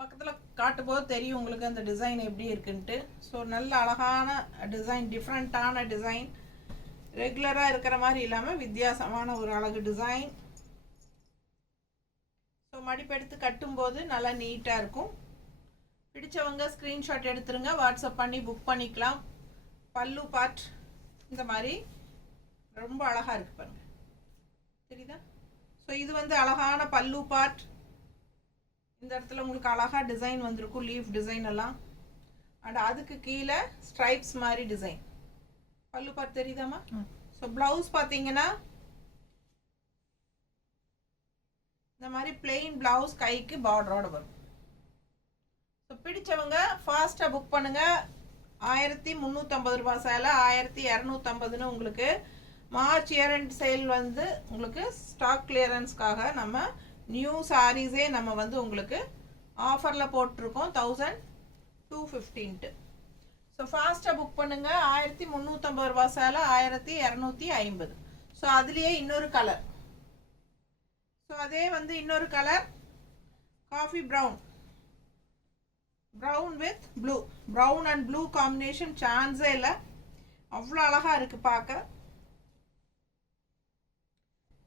பக்கத்தில் காட்டும்போது தெரியும் உங்களுக்கு அந்த டிசைன் எப்படி இருக்குன்ட்டு. ஸோ நல்ல அழகான டிசைன், டிஃப்ரெண்ட்டான டிசைன். ரெகுலராக இருக்கிற மாதிரி இல்லாமல் வித்தியாசமான ஒரு அழகு டிசைன். ஸோ மடிப்பெடுத்து கட்டும்போது நல்லா நீட்டாக இருக்கும். பிடிச்சவங்க ஸ்க்ரீன்ஷாட் எடுத்துருங்க, வாட்ஸ்அப் பண்ணி புக் பண்ணிக்கலாம். பல்லு பார்ட் இந்த மாதிரி ரொம்ப அழகாக இருக்குது பாருங்கள், தெரியுதா? ஸோ இது வந்து அழகான பல்லு பார்ட். இந்த இடத்துல உங்களுக்கு அழகாக டிசைன் வந்திருக்கும், லீஃப் டிசைன் எல்லாம். அண்ட் அதுக்கு கீழே ஸ்ட்ரைப்ஸ் மாதிரி டிசைன். பல்லு பார்ட் தெரியுதாம்மா? ஸோ ப்ளவுஸ் பார்த்தீங்கன்னா இந்த மாதிரி பிளெயின் ப்ளவுஸ், கைக்கு பார்டரோட வரும். ஸோ பிடிச்சவங்க ஃபாஸ்ட்டாக புக் பண்ணுங்கள். 1350 ரூபா சேலை 1250ன்னு உங்களுக்கு மார்ச் இயர் அண்ட் சேல் வந்து உங்களுக்கு ஸ்டாக் கிளியரன்ஸ்க்காக நம்ம நியூ சாரீஸே நம்ம வந்து உங்களுக்கு ஆஃபரில் போட்டிருக்கோம் 1250. ஸோ ஃபாஸ்ட்டாக புக் பண்ணுங்கள். 1350 ரூபா சேலை 1250. ஸோ அதுலேயே இன்னொரு கலர். ஸோ அதே வந்து இன்னொரு colour coffee brown, brown with blue. Brown and blue combination சான்ஸே இல்லை, அவ்வளோ அழகாக இருக்குது பார்க்க.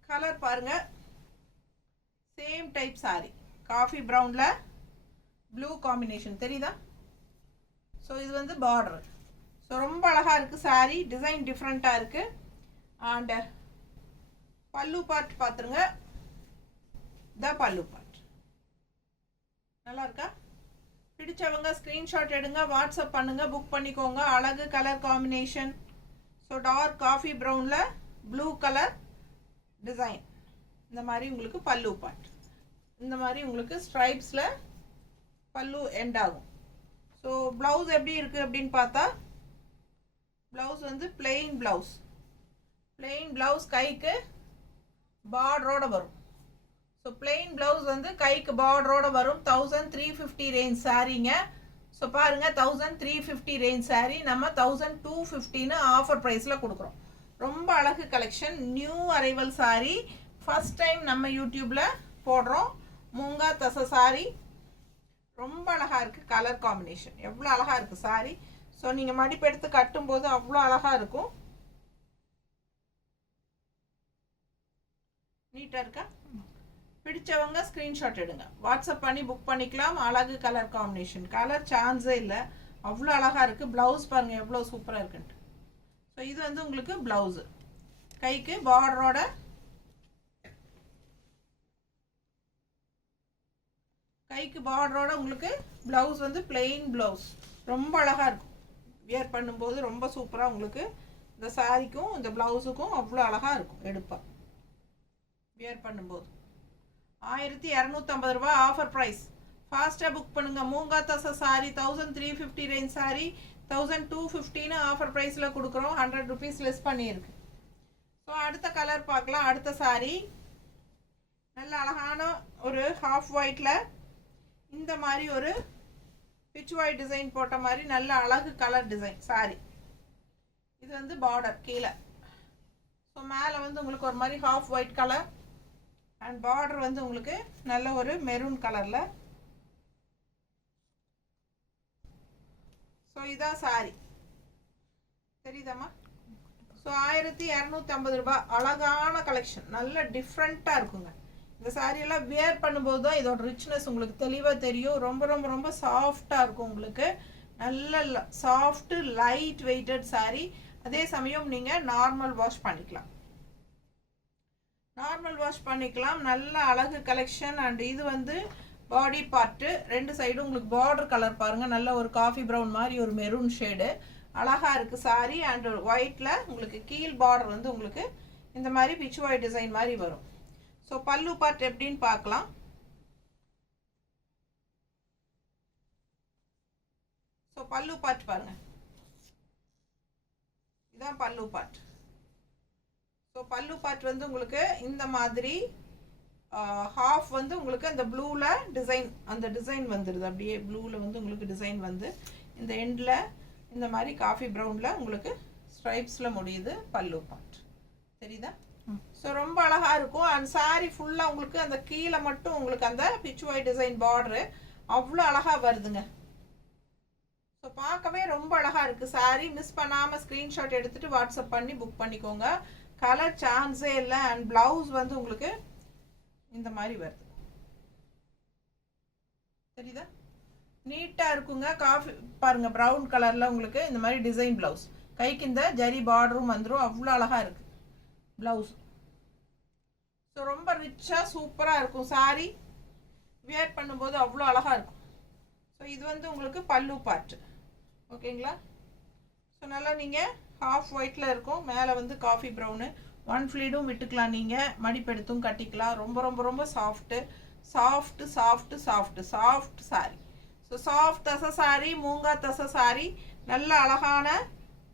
கலர் பாருங்க, சேம் டைப் சாரி. காஃபி ப்ரௌனில் ப்ளூ காம்பினேஷன் தெரியுதா? ஸோ இது வந்து பார்டர். ஸோ ரொம்ப அழகாக இருக்குது சாரீ, டிசைன் டிஃப்ரெண்ட்டாக இருக்குது. அண்ட் பல்லு பார்ட் பார்த்துருங்க, த பல்லு பார்ட் நல்லா இருக்கா? பிடிச்சவங்க ஸ்க்ரீன்ஷாட் எடுங்க, வாட்ஸ்அப் பண்ணுங்க, புக் பண்ணிக்கோங்க. அழகு colour combination. So dark coffee ப்ரௌனில் ப்ளூ கலர் டிசைன். இந்த மாதிரி உங்களுக்கு பல்லு பார்ட், இந்த மாதிரி உங்களுக்கு ஸ்ட்ரைப்ஸில் பல்லு எண்ட் ஆகும். ஸோ ப்ளவுஸ் எப்படி இருக்குது அப்படின்னு பார்த்தா, ப்ளவுஸ் வந்து பிளெயின் ப்ளவுஸ். பிளெயின் ப்ளவுஸ் கைக்கு பார்டரோட வரும். ஸோ பிளெயின் ப்ளவுஸ் வந்து கைக்கு பார்டரோட வரும். 1350 ரேஞ்ச் சாரீங்க. ஸோ பாருங்கள், 1350 ரேஞ்ச் சாரீ நம்ம 1250ன்னு ஆஃபர் ப்ரைஸில் கொடுக்குறோம். ரொம்ப அழகு collection, new arrival sari, first time நம்ம யூடியூப்பில் போடுறோம். மூங்கா தசை சாரீ, ரொம்ப அழகாக இருக்குது. கலர் காம்பினேஷன் எவ்வளோ அழகாக இருக்குது சாரீ. ஸோ நீங்கள் மடிப்பு எடுத்து கட்டும்போது அவ்வளோ அழகாக இருக்கும். நீட்டாக இருக்கா? பிடிச்சவங்க ஸ்க்ரீன்ஷாட் எடுங்க, வாட்ஸ்அப் பண்ணி புக் பண்ணிக்கலாம். அழகு கலர் காம்பினேஷன், கலர் சான்ஸே இல்லை, அவ்வளோ அழகாக இருக்குது. ப்ளவுஸ் பாருங்கள் எவ்வளோ சூப்பராக இருக்குன்ட்டு. ஸோ இது வந்து உங்களுக்கு ப்ளவுஸு, கைக்கு பார்டரோட உங்களுக்கு ப்ளவுஸ் வந்து பிளெயின் ப்ளவுஸ். ரொம்ப அழகாக இருக்கும், வியர் பண்ணும்போது ரொம்ப சூப்பராக உங்களுக்கு இந்த சாரிக்கும் இந்த ப்ளவுஸுக்கும் அவ்வளோ அழகாக இருக்கும். எடுப்பாக வியர் பண்ணும்போது 1250 ரூபா ஆஃபர் ப்ரைஸ். ஃபாஸ்ட்டாக புக் பண்ணுங்கள். மூங்கா தசை சாரி 1350 ரேஞ்ச் சாரி 1250ன்னு ஆஃபர் ப்ரைஸில் கொடுக்குறோம். 100 ருபீஸ் லெஸ் பண்ணியிருக்கு. ஸோ அடுத்த கலர் பார்க்கலாம். அடுத்த சாரி நல்ல அழகான ஒரு ஹாஃப் ஒயிட்டில் இந்த மாதிரி ஒரு பிச் ஒயிட் டிசைன் போட்ட மாதிரி நல்ல அழகு கலர் டிசைன் சாரி. இது வந்து பார்டர் கீழே. ஸோ மேலே வந்து உங்களுக்கு ஒரு மாதிரி half white colour and border வந்து உங்களுக்கு நல்ல ஒரு மெரூன் கலரில். ஸோ இதான் சாரி, தெரியுதாம்மா? ஸோ 1250 ரூபா. அழகான கலெக்ஷன், நல்ல டிஃப்ரெண்ட்டாக இருக்குங்க. இந்த சாரியெல்லாம் வியர் பண்ணும்போது தான் இதோட ரிச்னஸ் உங்களுக்கு தெளிவாக தெரியும். ரொம்ப ரொம்ப ரொம்ப சாஃப்டாக இருக்கும் உங்களுக்கு. நல்ல சாஃப்ட்டு லைட் வெயிட்டட் சாரீ. அதே சமயம் நீங்கள் நார்மல் வாஷ் பண்ணிக்கலாம், நல்ல அழகு கலெக்ஷன். அண்ட் இது வந்து பாடி பார்ட்டு, ரெண்டு சைடும் உங்களுக்கு பார்டர் கலர் பாருங்கள், நல்ல ஒரு காஃபி ப்ரௌன் மாதிரி ஒரு மெரூன் ஷேடு அழகாக இருக்குது சாரீ. அண்ட் ஒயிட்டில் உங்களுக்கு கீழ் பார்டர் வந்து உங்களுக்கு இந்த மாதிரி பிச் ஒயிட் டிசைன் மாதிரி வரும். ஸோ பல்லு பார்ட் எப்படின்னு பார்க்கலாம். ஸோ பல்லு பார்ட் பாருங்க, இதுதான் பல்லு பார்ட். ஸோ பல்லு பார்ட் வந்து உங்களுக்கு இந்த மாதிரி ஹாஃப் வந்து உங்களுக்கு அந்த ப்ளூவில் டிசைன், அந்த டிசைன் வந்துடுது. அப்படியே ப்ளூவில் வந்து உங்களுக்கு டிசைன் வந்து இந்த எண்டில் இந்த மாதிரி காஃபி ப்ரௌனில் உங்களுக்கு ஸ்ட்ரைப்ஸில் முடியுது பல்லு பார்ட். தெரியுதா? ஸோ ரொம்ப அழகாக இருக்கும். அண்ட் சாரீ ஃபுல்லாக உங்களுக்கு அந்த கீழே மட்டும் உங்களுக்கு அந்த பிச் ஒயிட் டிசைன் பார்டரு அவ்வளோ அழகாக வருதுங்க. ஸோ பார்க்கவே ரொம்ப அழகாக இருக்குது சாரீ. மிஸ் பண்ணாமல் ஸ்க்ரீன்ஷாட் எடுத்துகிட்டு வாட்ஸ்அப் பண்ணி புக் பண்ணிக்கோங்க. கலர் சான்ஸே இல்லை. அண்ட் ப்ளவுஸ் வந்து உங்களுக்கு இந்த மாதிரி வருது, தெரியுதா? நீட்டாக இருக்குங்க. காஃபி பாருங்கள், ப்ரௌன் கலரில் உங்களுக்கு இந்த மாதிரி டிசைன் ப்ளவுஸ், கைக்கு இந்த ஜரி பார்டரும் வந்துடும். அவ்வளோ அழகாக இருக்குது ப்ளவுஸ். ஸோ ரொம்ப ரிச்சாக சூப்பராக இருக்கும் சாரீ, வியர் பண்ணும்போது அவ்வளோ அழகாக இருக்கும். ஸோ இது வந்து உங்களுக்கு பல்லு பார்ட்டு, ஓகேங்களா? ஸோ நல்லா நீங்கள் ஹாஃப் ஒயிட்டில் இருக்கும், மேலே வந்து காஃபி ப்ரௌனு, ஒன் ஃப்ளீடும் விட்டுக்கலாம், நீங்கள் மடிப்பெடுத்தும் கட்டிக்கலாம். ரொம்ப ரொம்ப ரொம்ப soft soft soft soft soft sari. So soft தசை சாரீ, மூங்கா தசை சாரீ, நல்ல அழகான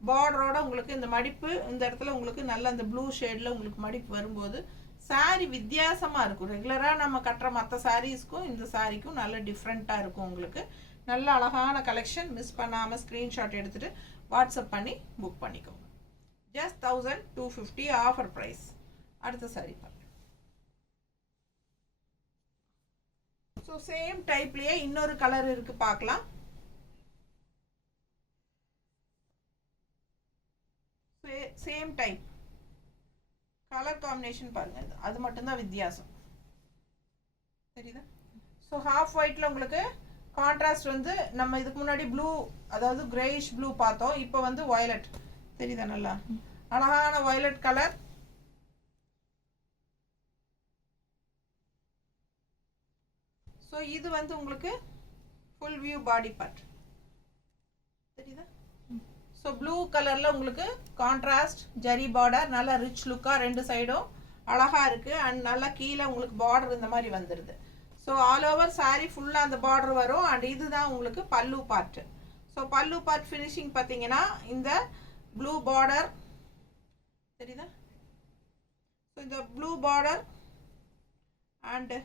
பார்டரோட உங்களுக்கு இந்த மடிப்பு இந்த இடத்துல உங்களுக்கு நல்ல அந்த ப்ளூ ஷேடில் உங்களுக்கு மடிப்பு வரும்போது சாரீ வித்தியாசமாக இருக்கும். ரெகுலராக நம்ம கட்டுற மற்ற சாரீஸ்க்கும் இந்த சாரீக்கும் நல்ல டிஃப்ரெண்ட்டாக இருக்கும். உங்களுக்கு நல்ல அழகான கலெக்ஷன். மிஸ் பண்ணாமல் ஸ்க்ரீன்ஷாட் எடுத்துகிட்டு வாட்ஸ்அப் பண்ணி புக் பண்ணிக்கோங்க. Just 1250 offer price. அடுத்த சாரீ பார்க்கலாம். ஸோ சேம் டைப்லேயே இன்னொரு கலர் இருக்குது, பார்க்கலாம். சேம் டைப் கலர் காம்பினேஷன் பாருங்க, அது மட்டும்தான் வித்தியாசம், தெரியுதா? ஸோ ஹாஃப் ஒயிட்டில் உங்களுக்கு கான்ட்ராஸ்ட் வந்து நம்ம இதுக்கு முன்னாடி ப்ளூ, அதாவது கிரேயிஷ் ப்ளூ பார்த்தோம். இப்போ வந்து வயலட் தெரியுதா, நல்லா அழகான வயலட் கலர். ஸோ இது வந்து உங்களுக்கு ஃபுல் வியூ பாடி பார்ட் தெரியுதா. ஸோ ப்ளூ கலரில் உங்களுக்கு கான்ட்ராஸ்ட் ஜரி பார்டர், நல்லா ரிச் லுக்காக ரெண்டு சைடும் அழகாக இருக்குது. அண்ட் நல்லா கீழே உங்களுக்கு பார்டர் இந்த மாதிரி வந்துடுது. ஸோ ஆல் ஓவர் சாரீ ஃபுல்லாக அந்த பார்டர் வரும். அண்ட் இதுதான் உங்களுக்கு பல்லு பார்ட்டு. ஸோ பல்லு பார்ட் ஃபினிஷிங் பார்த்தீங்கன்னா இந்த ப்ளூ பார்டர் தெரியுதா. ஸோ இந்த ப்ளூ பார்டர் அண்டு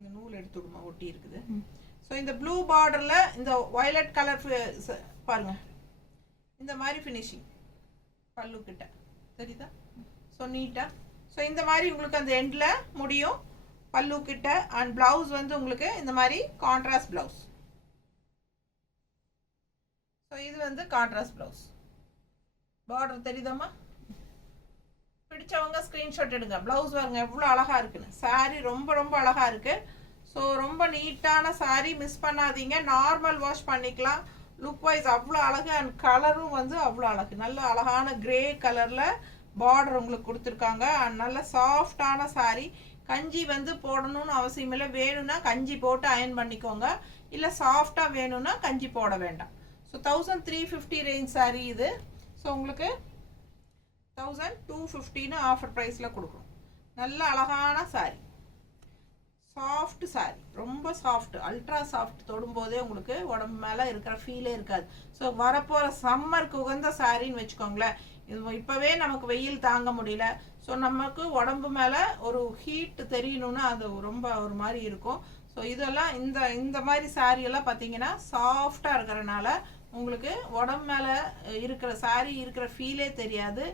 இந்த நூல் எடுத்து விடுமா, ஒட்டி இருக்குது. ஸோ இந்த ப்ளூ பார்டரில் இந்த வயலட் கலர் பாருங்க, இந்த மாதிரி ஃபினிஷிங் பல்லு கிட்ட தெரியுதா. ஸோ நீட்டாக ஸோ இந்த மாதிரி உங்களுக்கு அந்த எண்டில் முடியும் பல்லு கிட்ட. அண்ட் பிளவுஸ் வந்து உங்களுக்கு இந்த மாதிரி கான்ட்ராஸ்ட் பிளவுஸ். ஸோ இது வந்து கான்ட்ராஸ்ட் பிளவுஸ். பார்டர் தெரியுதாம்மா. பிடிச்சவங்க ஸ்க்ரீன்ஷாட் எடுங்க. பிளவுஸ் பாருங்க எவ்வளோ அழகாக இருக்குன்னு. சாரீ ரொம்ப ரொம்ப அழகாக இருக்குது. ஸோ ரொம்ப நீட்டான சாரீ, மிஸ் பண்ணாதீங்க. நார்மல் வாஷ் பண்ணிக்கலாம். லுக் வைஸ் அவ்வளோ அழகு. அண்ட் கலரும் வந்து அவ்வளோ அழகு. நல்ல அழகான கிரே கலரில் பார்டர் உங்களுக்கு கொடுத்துருக்காங்க. அண்ட் நல்ல சாஃப்டான சாரீ. கஞ்சி வந்து போடணும்னு அவசியம் இல்லை. வேணும்னா கஞ்சி போட்டு அயன் பண்ணிக்கோங்க. இல்லை சாஃப்டாக வேணும்னா கஞ்சி போட வேண்டாம். ஸோ 1350 ரேஞ்ச் சாரீ இது. ஸோ உங்களுக்கு 1250 ஆஃபர் ப்ரைஸில் கொடுக்குறோம். நல்ல அழகான சாரீ, சாஃப்ட் சாரீ, ரொம்ப சாஃப்ட், அல்ட்ரா சாஃப்ட். தொடும்போதே உங்களுக்கு உடம்பு மேலே இருக்கிற ஃபீலே இருக்காது. ஸோ வரப்போகிற சம்மருக்கு உகந்த சாரின்னு வச்சுக்கோங்களேன். இது இப்போவே நமக்கு வெயில் தாங்க முடியல. ஸோ நமக்கு உடம்பு மேலே ஒரு ஹீட் தெரியணும்னா அது ரொம்ப ஒரு மாதிரி இருக்கும். ஸோ இதெல்லாம் இந்த மாதிரி சாரியெல்லாம் பார்த்தீங்கன்னா சாஃப்டாக இருக்கிறனால உங்களுக்கு உடம்பு மேலே இருக்கிற சாரீ இருக்கிற ஃபீலே தெரியாது.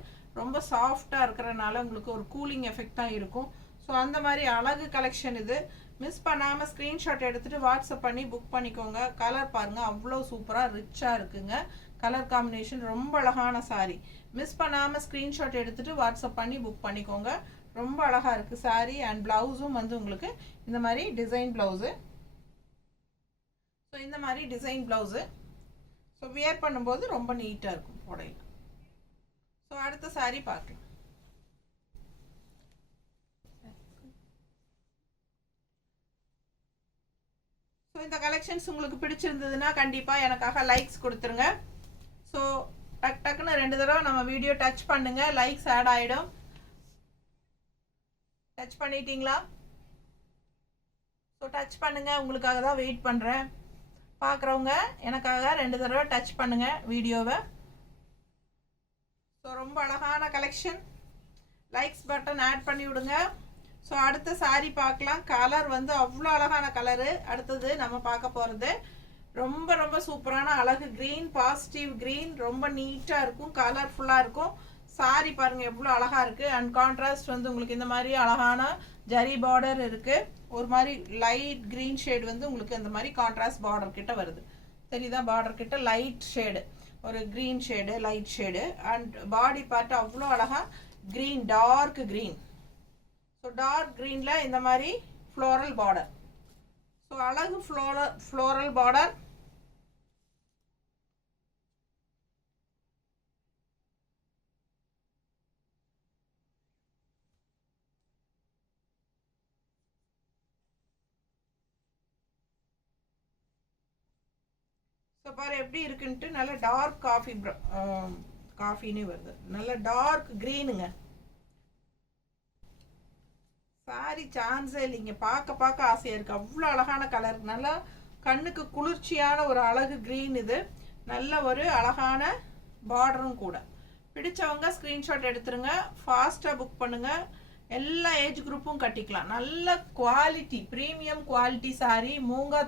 ரொம்ப சாஃப்டாக இருக்கிறனால உங்களுக்கு ஒரு கூலிங் எஃபெக்டாக இருக்கும். ஸோ அந்த மாதிரி அழகு கலெக்ஷன் இது. மிஸ் பண்ணாமல் ஸ்க்ரீன்ஷாட் எடுத்துகிட்டு வாட்ஸ்அப் பண்ணி புக் பண்ணிக்கோங்க. கலர் பாருங்கள் அவ்வளோ சூப்பராக ரிச்சாக இருக்குங்க. கலர் காம்பினேஷன் ரொம்ப அழகான சாரீ. மிஸ் பண்ணாமல் ஸ்க்ரீன்ஷாட் எடுத்துகிட்டு வாட்ஸ்அப் பண்ணி புக் பண்ணிக்கோங்க. ரொம்ப அழகாக இருக்குது சாரீ. அண்ட் ப்ளவுஸும் வந்து உங்களுக்கு இந்த மாதிரி டிசைன் ப்ளவுஸு. ஸோ இந்த மாதிரி டிசைன் ப்ளவுஸு. ஸோ வியர் பண்ணும்போது ரொம்ப நீட்டாக இருக்கும் புடையில. ஸோ அடுத்த சாரீ பார்க்கலாம். ஸோ இந்த கலெக்ஷன்ஸ் உங்களுக்கு பிடிச்சிருந்ததுன்னா கண்டிப்பாக எனக்காக லைக்ஸ் கொடுத்துருங்க. ஸோ டக்குன்னு 2 தடவை நம்ம வீடியோ டச் பண்ணுங்க, லைக்ஸ் ஆட் ஆகிடும். டச் பண்ணிட்டீங்களா? ஸோ டச் பண்ணுங்க, உங்களுக்காக தான் வெயிட் பண்ணுறேன். பார்க்குறவங்க எனக்காக 2 தடவை டச் பண்ணுங்க வீடியோவை. ஸோ ரொம்ப அழகான கலெக்ஷன். லைக்ஸ் பட்டன் ஆட் பண்ணி விடுங்க. ஸோ அடுத்த சாரீ பார்க்கலாம். கலர் வந்து அவ்வளோ அழகான கலரு. அடுத்தது நம்ம பார்க்க போகிறது ரொம்ப ரொம்ப சூப்பரான அழகு க்ரீன், பாசிட்டிவ் க்ரீன். ரொம்ப நீட்டாக இருக்கும், கலர்ஃபுல்லாக இருக்கும். சாரீ பாருங்கள் எவ்வளோ அழகாக இருக்குது. அண்ட் கான்ட்ராஸ்ட் வந்து உங்களுக்கு இந்த மாதிரி அழகான ஜரி பார்டர் இருக்குது. ஒரு மாதிரி லைட் க்ரீன் ஷேடு வந்து உங்களுக்கு இந்த மாதிரி கான்ட்ராஸ்ட் பார்டர் கிட்ட வருது. தெரியுதா, பார்டர் கிட்ட லைட் ஷேடு, ஒரு green shade, light shade. And body part அவ்வளோ அழகாக green, dark green. So dark க்ரீனில் இந்த மாதிரி ஃப்ளோரல் பார்டர். ஸோ அழகு ஃப்ளோரல் பார்டர். ஸோ பாரு எப்படி இருக்குன்ட்டு. நல்ல டார்க் காஃபின்னு வருது. நல்ல டார்க் க்ரீனுங்க. சாரி சான்ஸே இல்லைங்க. பார்க்க ஆசையாக இருக்குது. அவ்வளோ அழகான கலர். நல்லா கண்ணுக்கு குளிர்ச்சியான ஒரு அழகு க்ரீன் இது. நல்ல ஒரு அழகான பார்டரும் கூட. பிடிச்சவங்க ஸ்க்ரீன்ஷாட் எடுத்துருங்க, ஃபாஸ்ட்டாக புக் பண்ணுங்கள். எல்லா ஏஜ் குரூப்பும் கட்டிக்கலாம். நல்ல quality, premium quality sari. Moonga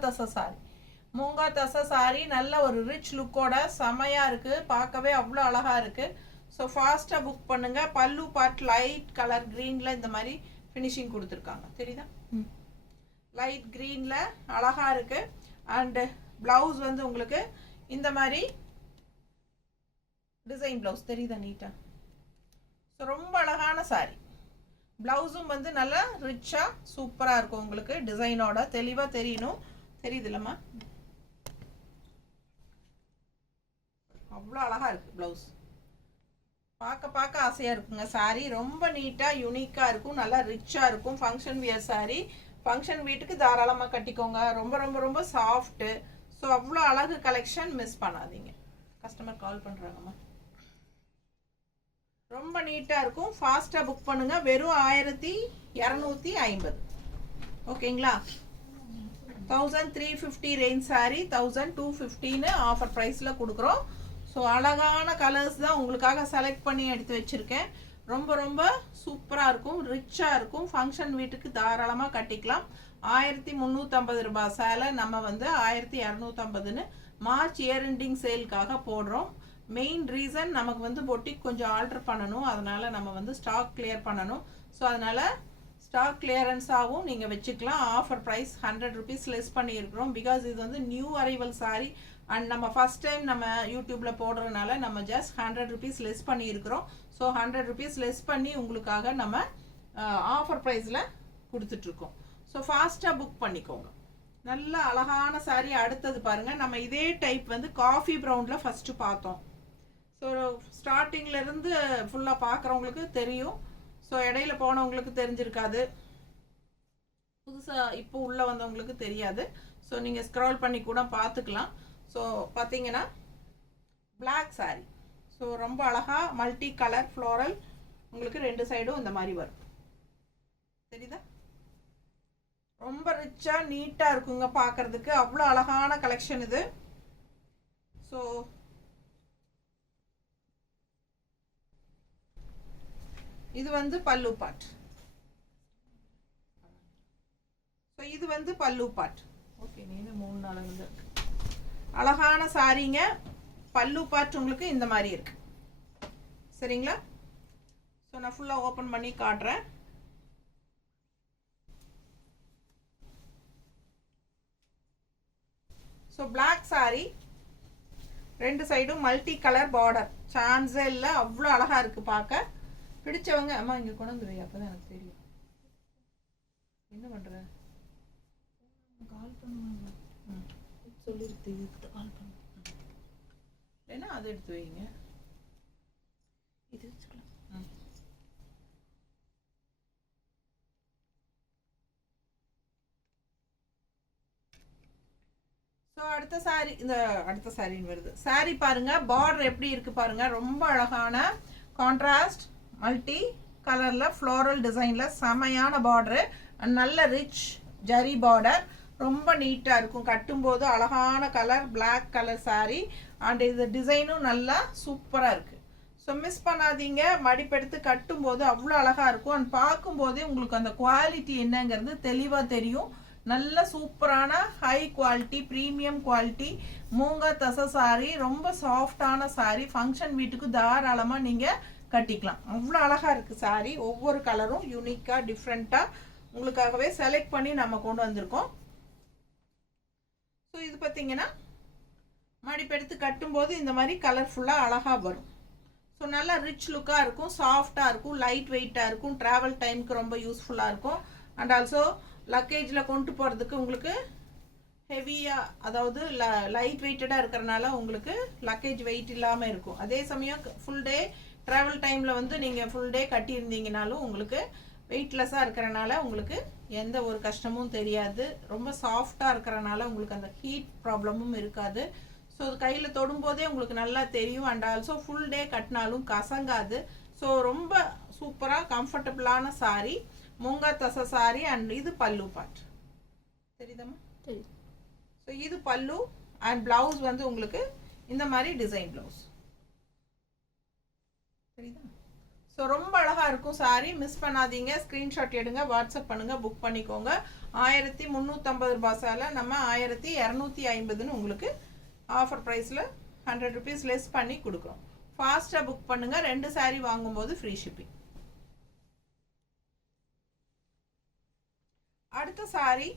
தசை சாரீ. நல்ல ஒரு ரிச் லுக்கோட செமையாக இருக்குது. பார்க்கவே அவ்வளோ அழகாக இருக்குது. ஸோ ஃபாஸ்ட்டாக புக் பண்ணுங்கள். பல்லு பார்ட் லைட் கலர் க்ரீனில் இந்த மாதிரி ஃபினிஷிங் கொடுத்துருக்காங்க. தெரியுதா, லைட் க்ரீனில் அழகாக இருக்குது. அண்டு ப்ளவுஸ் வந்து உங்களுக்கு இந்த மாதிரி டிசைன் ப்ளவுஸ் தெரியுதா நீட்டாக. ஸோ ரொம்ப அழகான சாரீ. ப்ளவுஸும் வந்து நல்லா ரிச்சாக சூப்பராக இருக்கும் உங்களுக்கு. டிசைனோட தெளிவாக தெரியணும். தெரியுது இல்லைம்மா? அவ்வளோ அழகாக இருக்குது ப்ளவுஸ். பார்க்க பார்க்க ஆசையாக இருக்குங்க. சாரீ ரொம்ப நீட்டாக யூனிக்காக இருக்கும். நல்லா ரிச்சாக இருக்கும். Function wear sari. ஃபங்க்ஷன் வீட்டுக்கு தாராளமாக கட்டிக்கோங்க. ரொம்ப ரொம்ப ரொம்ப சாஃப்ட்டு. ஸோ அவ்வளோ அழகு கலெக்ஷன். மிஸ் பண்ணாதீங்க. கஸ்டமர் கால் பண்ணுறாங்கம்மா. ரொம்ப நீட்டாக இருக்கும். ஃபாஸ்ட்டாக புக் பண்ணுங்கள். வெறும் 1250. ஓகேங்களா? 1350 ரேஞ்ச் சாரீ 1250ன்னு ஆஃபர் ப்ரைஸில் கொடுக்குறோம். ஸோ அழகான கலர்ஸ் தான் உங்களுக்காக செலக்ட் பண்ணி எடுத்து வச்சுருக்கேன். ரொம்ப ரொம்ப சூப்பராக இருக்கும். ரிச்சாக இருக்கும். ஃபங்க்ஷன் வீட்டுக்கு தாராளமாக கட்டிக்கலாம். 1350 ரூபாய் சேலை நம்ம வந்து 1250ன்னு மார்ச் இயர் எண்டிங் சேலுக்காக போடுறோம். மெயின் ரீசன் நமக்கு வந்து பொட்டிக் கொஞ்சம் ஆல்டர் பண்ணணும். அதனால் நம்ம வந்து ஸ்டாக் கிளியர் பண்ணணும். ஸோ அதனால் ஸ்டாக் கிளியரன்ஸாகவும் நீங்கள் வச்சுக்கலாம். ஆஃபர் ப்ரைஸ் 100 rupees லெஸ் பண்ணியிருக்கிறோம். பிகாஸ் இது வந்து நியூ அரைவல் சாரீ அண்ட் நம்ம ஃபஸ்ட் டைம் நம்ம யூடியூப்பில் போடுறதுனால நம்ம ஜஸ்ட் 100 rupees லெஸ் பண்ணியிருக்கிறோம். ஸோ 100 rupees லெஸ் பண்ணி உங்களுக்காக நம்ம ஆஃபர் ப்ரைஸில் கொடுத்துட்ருக்கோம். ஸோ ஃபாஸ்ட்டாக புக் பண்ணிக்கோங்க. நல்ல அழகான சாரீ. அடுத்தது பாருங்கள். நம்ம இதே டைப் வந்து காஃபி ப்ரௌனில் ஃபஸ்ட்டு பார்த்தோம். ஸோ ஸ்டார்டிங்லேருந்து ஃபுல்லாக பார்க்குறவங்களுக்கு தெரியும். ஸோ இடையில போனவங்களுக்கு தெரிஞ்சிருக்காது. புதுசாக இப்போ உள்ளே வந்தவங்களுக்கு தெரியாது. ஸோ நீங்கள் ஸ்க்ரால் பண்ணி கூட பார்த்துக்கலாம். ஸோ பார்த்தீங்கன்னா பிளாக் சாரீ. ஸோ ரொம்ப அழகாக மல்டி கலர் ஃப்ளோரல் உங்களுக்கு 2 சைடும் இந்த மாதிரி வரும். தெரியுதா? ரொம்ப ரிச்சாக நீட்டாக இருக்குங்க பார்க்குறதுக்கு. அவ்வளோ அழகான கலெக்ஷன் இது. ஸோ இது வந்து பல்லு பார்ட். ஸோ இது வந்து பல்லு பார்ட். ஓகே, நீங்க 3 நாள் வந்து இருக்கு. அழகான சாரீங்க. பல்லு பார்ட் உங்களுக்கு இந்த மாதிரி இருக்கு. சரிங்களா? ஸோ நான் ஃபுல்லாக ஓப்பன் பண்ணி காட்டுறேன். ஸோ பிளாக் சாரீ 2 சைடும் மல்டி கலர் பார்டர். சான்ஸே இல்லை. அவ்வளோ அழகாக இருக்குது பார்க்க. பிடிச்சவங்க அம்மா இங்கே கொண்டு வந்து வை. அப்போ தான் எனக்கு தெரியும். என்ன பண்ணுற? கால் பண்ணுவாங்க. சொல்லிருக்கு கால் பண்ணு. ஏன்னா அதை எடுத்து வைங்க. இது வச்சுக்கலாம். ஸோ அடுத்த சாரீ. இந்த அடுத்த சாரின்னு வருது. சாரீ பாருங்க. பார்டர் எப்படி இருக்கு பாருங்க. ரொம்ப அழகான கான்ட்ராஸ்ட் மல்டி கலரில் ஃப்ளோரல் டிசைனில் செமையான பார்டரு. நல்ல ரிச் ஜரி பார்டர். ரொம்ப நீட்டாக இருக்கும். கட்டும்போது அழகான colour black colour saree. And இது டிசைனும் நல்லா சூப்பராக இருக்குது. ஸோ மிஸ் பண்ணாதீங்க. மடிப்பெடுத்து கட்டும்போது அவ்வளோ அழகாக இருக்கும். அண்ட் பார்க்கும்போதே உங்களுக்கு அந்த குவாலிட்டி என்னங்கிறது தெளிவாக தெரியும். நல்ல சூப்பரான high quality premium quality moonga தசை சாரீ. ரொம்ப சாஃப்டான சாரீ. ஃபங்க்ஷன் வீட்டுக்கு தாராளமாக நீங்கள் கட்டிக்கலாம். அவ்வளோ அழகாக இருக்குது சாரீ. ஒவ்வொரு கலரும் யூனிக்காக டிஃப்ரெண்ட்டாக உங்களுக்காகவே செலக்ட் பண்ணி நம்ம கொண்டு வந்திருக்கோம். ஸோ இது பார்த்தீங்கன்னா மடிப்பெடுத்து கட்டும்போது இந்த மாதிரி கலர்ஃபுல்லாக அழகாக வரும். ஸோ நல்லா ரிச் லுக்காக இருக்கும். சாஃப்டாக இருக்கும். லைட் வெயிட்டாக இருக்கும். ட்ராவல் டைமுக்கு ரொம்ப யூஸ்ஃபுல்லாக இருக்கும். அண்ட் ஆல்சோ லக்கேஜில் கொண்டு போகிறதுக்கு உங்களுக்கு ஹெவியாக, அதாவது லைட் வெயிட்டடாக இருக்கிறனால உங்களுக்கு லக்கேஜ் வெயிட் இல்லாமல் இருக்கும். அதே சமயம் ஃபுல் டே ட்ராவல் டைமில் வந்து நீங்கள் ஃபுல் டே கட்டியிருந்தீங்கனாலும் உங்களுக்கு வெயிட்லெஸ்ஸாக இருக்கிறனால உங்களுக்கு எந்த ஒரு கஷ்டமும் தெரியாது. ரொம்ப சாஃப்டாக இருக்கிறனால உங்களுக்கு அந்த ஹீட் ப்ராப்ளமும் இருக்காது. ஸோ கையில் தொடும்போதே உங்களுக்கு நல்லா தெரியும். அண்ட் ஆல்சோ ஃபுல் டே கட்டினாலும் கசங்காது. ஸோ ரொம்ப சூப்பராக கம்ஃபர்டபுளான சாரீ. மூங்கா தசை சாரீ. அண்ட் இது பல்லு பார்ட். தெரியுதாம்மா? தெரியும். ஸோ இது பல்லு. அண்ட் பிளவுஸ் வந்து உங்களுக்கு இந்த மாதிரி டிசைன் பிளவுஸ். சரிதா? ஸோ ரொம்ப அழகாக இருக்கும் சாரீ. மிஸ் பண்ணாதீங்க. ஸ்க்ரீன்ஷாட் எடுங்க, வாட்ஸ்அப் பண்ணுங்கள், புக் பண்ணிக்கோங்க. 1350 ரூபாய் சேலை நம்ம 1250ன்னு உங்களுக்கு ஆஃபர் ப்ரைஸில் 100 rupees லெஸ் பண்ணி கொடுக்குறோம். ஃபாஸ்ட்டாக புக் பண்ணுங்கள். 2 சாரீ வாங்கும்போது ஃப்ரீ ஷிப்பிங். அடுத்த சாரீ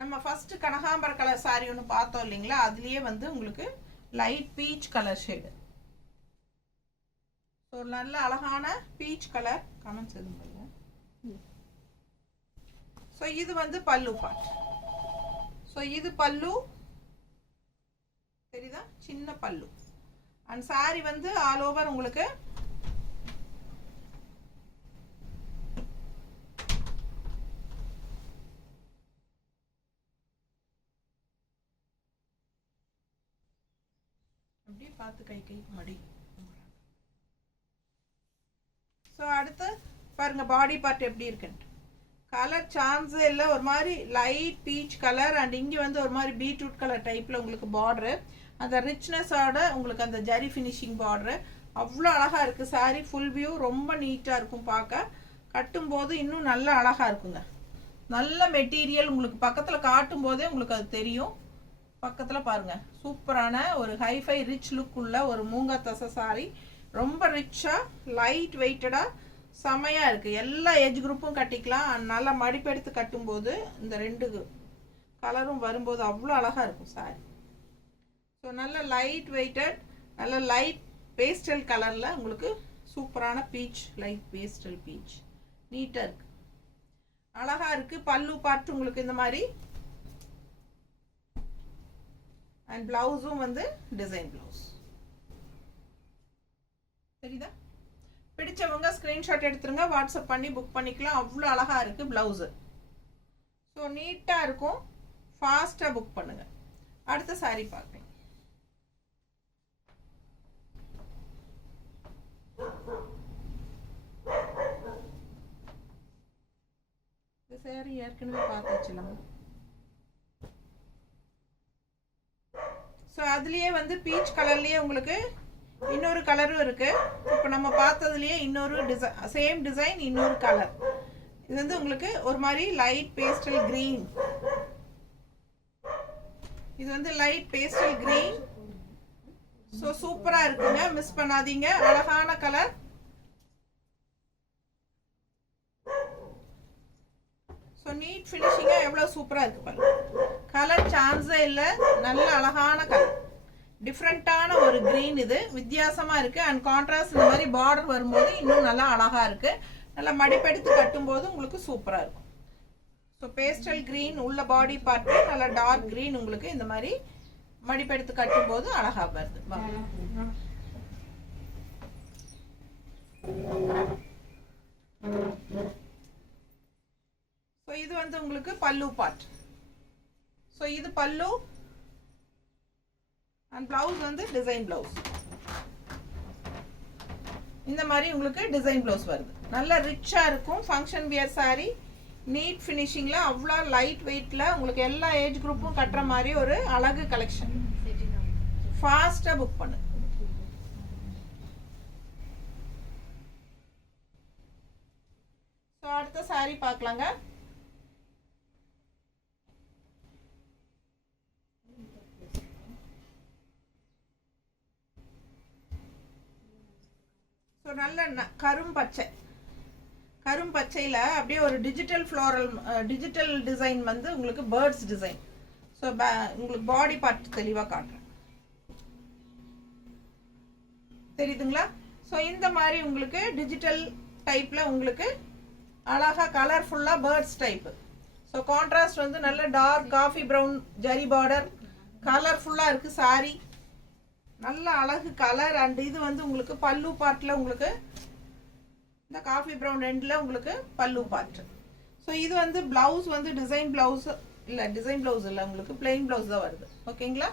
நம்ம ஃபஸ்ட்டு கனகாம்பர கலர் சாரீ ஒன்று பார்த்தோம் இல்லைங்களா? அதுலேயே வந்து உங்களுக்கு light peach colour shade. So so நல்ல அழகான பீச் கலர் கமெண்ட்ஸ் எதுவும் பாருங்க. ஸோ இது வந்து பல்லு பார்ட். ஸோ இது பல்லு தெரியுதா, சின்ன பல்லு. அண்ட் சாரி வந்து ஆல் ஓவர் உங்களுக்கு அப்படியே பார்த்து கை மடி. ஸோ அடுத்து பாருங்க பாடி பார்ட் எப்படி இருக்குன்ட்டு. கலர் சான்ஸே இல்லை, ஒரு மாதிரி லைட் பீச் கலர் அண்ட் இங்கே வந்து ஒரு மாதிரி பீட்ரூட் கலர் டைப்பில் உங்களுக்கு பார்டரு, அந்த ரிச்னஸோட உங்களுக்கு அந்த ஜரி ஃபினிஷிங் பார்டரு அவ்வளோ அழகாக இருக்குது. சாரீ ஃபுல் வியூ ரொம்ப நீட்டாக இருக்கும், பார்க்க கட்டும்போது இன்னும் நல்ல அழகாக இருக்குங்க. நல்ல மெட்டீரியல் உங்களுக்கு பக்கத்தில் காட்டும் போதே உங்களுக்கு அது தெரியும். பக்கத்தில் பாருங்கள், சூப்பரான ஒரு ஹைஃபை ரிச் லுக் உள்ள ஒரு மூங்கா தசை சாரீ, ரொம்ப ரிச்சாக லைட் வெயிட்டடாக செமையாக இருக்குது. எல்லா ஏஜ் குரூப்பும் கட்டிக்கலாம். நல்லா மடிப்பெடுத்து கட்டும்போது இந்த ரெண்டு கலரும் வரும்போது அவ்வளோ அழகாக இருக்கும் சாரி. ஸோ நல்ல லைட் வெயிட்டட், நல்ல லைட் பேஸ்டல் கலரில் உங்களுக்கு சூப்பரான பீச், லைட் பேஸ்டல் பீச் நீட்டாக இருக்குது, அழகாக இருக்குது. பல்லு பார்த்து உங்களுக்கு இந்த மாதிரி அண்ட் ப்ளவுஸும் வந்து டிசைன் ப்ளவுஸ். சரிதா? பிடிச்சவங்க ஸ்க்ரீன்ஷாட் எடுத்துருங்க, வாட்ஸ்அப் பண்ணி புக் பண்ணிக்கலாம். அவ்வளோ அழகாக இருக்குது ப்ளவுஸு. ஸோ நீட்டாக இருக்கும், ஃபாஸ்ட்டாக புக் பண்ணுங்கள். அடுத்த சாரீ பார்க்கலாம். இந்த சாரீ ஏற்கனவே பார்த்து வச்சுலாம். ஸோ அதுலேயே வந்து பீச் கலர்லேயே உங்களுக்கு இன்னொரு கலரும் இருக்கு. இப்போ நம்ம பார்த்ததுலயே இன்னொரு டிசைன், சேம் டிசைன் இன்னொரு கலர். இது வந்து உங்களுக்கு ஒரு மாதிரி லைட் பேஸ்டல் கிரீன். இது வந்து லைட் பேஸ்டல் கிரீன். ஸோ சூப்பரா இருக்குங்க, மிஸ் பண்ணாதீங்க. அழகான கலர். ஸோ நீட் ஃபினிஷிங்கா எவ்வளவு சூப்பரா இருக்கு பாருங்க. கலர் சான்ஸே இல்லை, நல்ல அழகான கலர், டிஃப்ரெண்ட்டான ஒரு க்ரீன். இது வித்தியாசமாக இருக்குது. அண்ட் கான்ட்ராஸ்ட் இந்த மாதிரி பார்டர் வரும்போது இன்னும் நல்லா அழகாக இருக்குது. நல்லா மடிப்பெடுத்து கட்டும்போது உங்களுக்கு சூப்பராக இருக்கும். ஸோ பேஸ்டல் க்ரீன் உள்ள பாடி பார்ட்டு, நல்லா டார்க் க்ரீன் உங்களுக்கு இந்த மாதிரி மடிப்பெடுத்து கட்டும்போது அழகாக வருது. ஸோ இது வந்து உங்களுக்கு பல்லு பார்ட். ஸோ இது பல்லு அண்ட் பிளவுஸ் வந்து டிசைன் பிளவுஸ். இந்த மாதிரி உங்களுக்கு டிசைன் பிளவுஸ் வருது. நல்ல ரிச்சா இருக்கும். ஃபங்க்ஷன் வியர் சாரி, நீட் ஃபினிஷிங்ல, அவ்வளோ லைட் வெயிட்ல உங்களுக்கு எல்லா ஏஜ் குரூப்பும் கட்டுற மாதிரி ஒரு அழகு கலெக்ஷன். ஃபாஸ்டா புக் பண்ணு. ஸோ அடுத்த சாரி பார்க்கலாங்க. ஸோ நல்ல கரும்பச்சை, கரும்பச்சையில் அப்படியே ஒரு டிஜிட்டல் ஃப்ளோரல், டிஜிட்டல் டிசைன் வந்து உங்களுக்கு பேர்ட்ஸ் டிசைன். ஸோ உங்களுக்கு பாடி பார்ட் தெளிவாக காட்டுறேன், தெரியுதுங்களா? ஸோ இந்த மாதிரி உங்களுக்கு டிஜிட்டல் டைப்பில் உங்களுக்கு அழகாக கலர்ஃபுல்லாக பேர்ட்ஸ் டைப்பு. ஸோ கான்ட்ராஸ்ட் வந்து நல்ல dark coffee brown zari border, கலர்ஃபுல்லாக இருக்குது சாரி, நல்ல அழகு கலர். அண்ட் இது வந்து உங்களுக்கு பல்லு பார்ட்டில் உங்களுக்கு இந்த காஃபி ப்ரௌன் ரெண்டில் உங்களுக்கு பல்லு பார்ட். ஸோ இது வந்து ப்ளவுஸ் வந்து டிசைன் ப்ளவுஸ் இல்லை, டிசைன் ப்ளவுஸ் இல்லை, உங்களுக்கு பிளெயின் ப்ளவுஸ் தான் வருது. ஓகேங்களா?